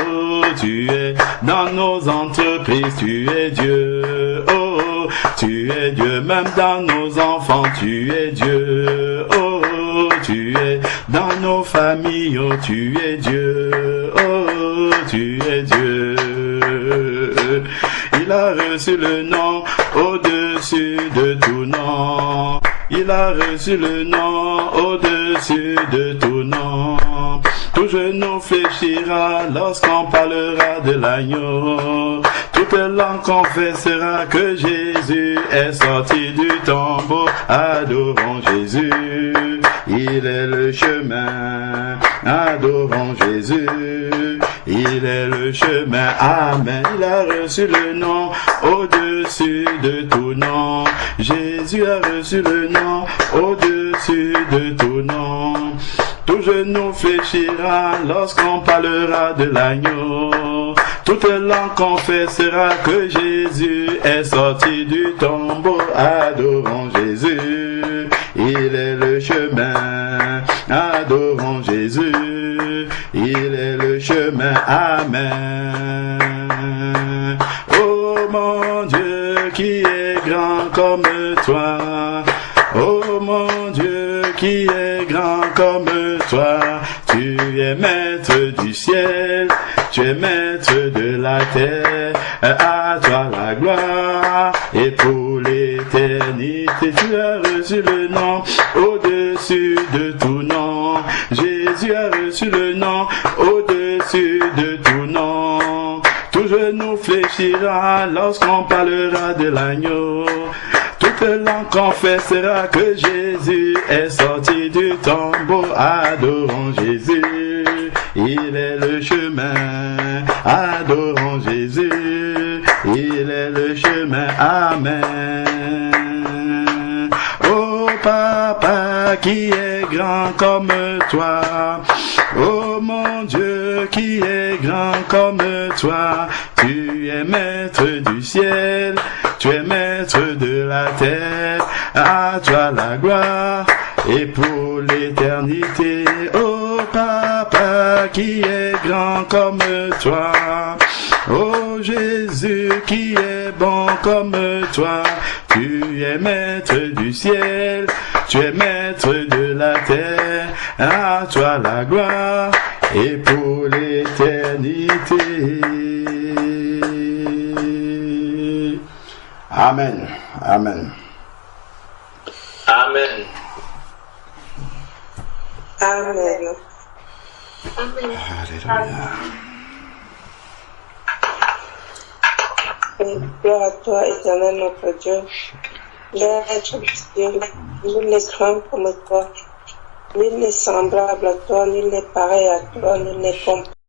tu es, dans nos entreprises, tu es Dieu, oh tu es Dieu, même dans nos enfants, tu es Dieu, oh tu es, dans nos familles, oh tu es Dieu, oh tu es Dieu. Il a reçu le nom au-dessus de tout nom. Il a reçu le nom au-dessus de tout nom. Tout genou fléchira lorsqu'on parlera de l'agneau. Toute langue confessera que Jésus est sorti du tombeau. Adorons Jésus, il est le chemin. Adorons Jésus, il est le chemin. Amen. Il a reçu le nom au-dessus de tout nom. Jésus a reçu le nom au-dessus de tout nom. Tout genou fléchira lorsqu'on parlera de l'agneau. Toute langue confessera que Jésus est sorti du tombeau. Adorons Jésus, il est le chemin. Adorons Jésus, il est le chemin. Amen. Oh mon Dieu, qui est grand comme toi. Oh mon Dieu, qui est grand comme toi. Tu es maître du ciel, tu es maître de la terre. À toi la gloire et pour l'éternité. Tu as reçu le nom au-dessus de tout nom. Jésus a reçu le nom au-dessus de tout nom. Tout genou fléchira lorsqu'on parlera de l'agneau. Toute langue confessera que Jésus est sorti du tombeau. Adorons Jésus, il est le chemin. Adorons Jésus, il est le chemin. Amen. Oh Papa qui est grand comme toi. Oh mon Dieu qui est grand comme toi. Tu es maître du ciel, tu es maître de la terre. À toi la gloire et pour l'éternité. Oh Papa qui est grand comme toi. Oh Jésus qui est bon comme toi. Tu es maître du ciel, tu es maître de la terre. À toi la gloire et pour l'éternité. Amen. Amen. Amen. Amen. Amen. Alléluia. Et gloire à toi, éternel notre Dieu. Maître du ciel, nul n'est grand comme toi. Nul n'est semblable à toi, nul n'est pareil à toi, nul n'est comparable.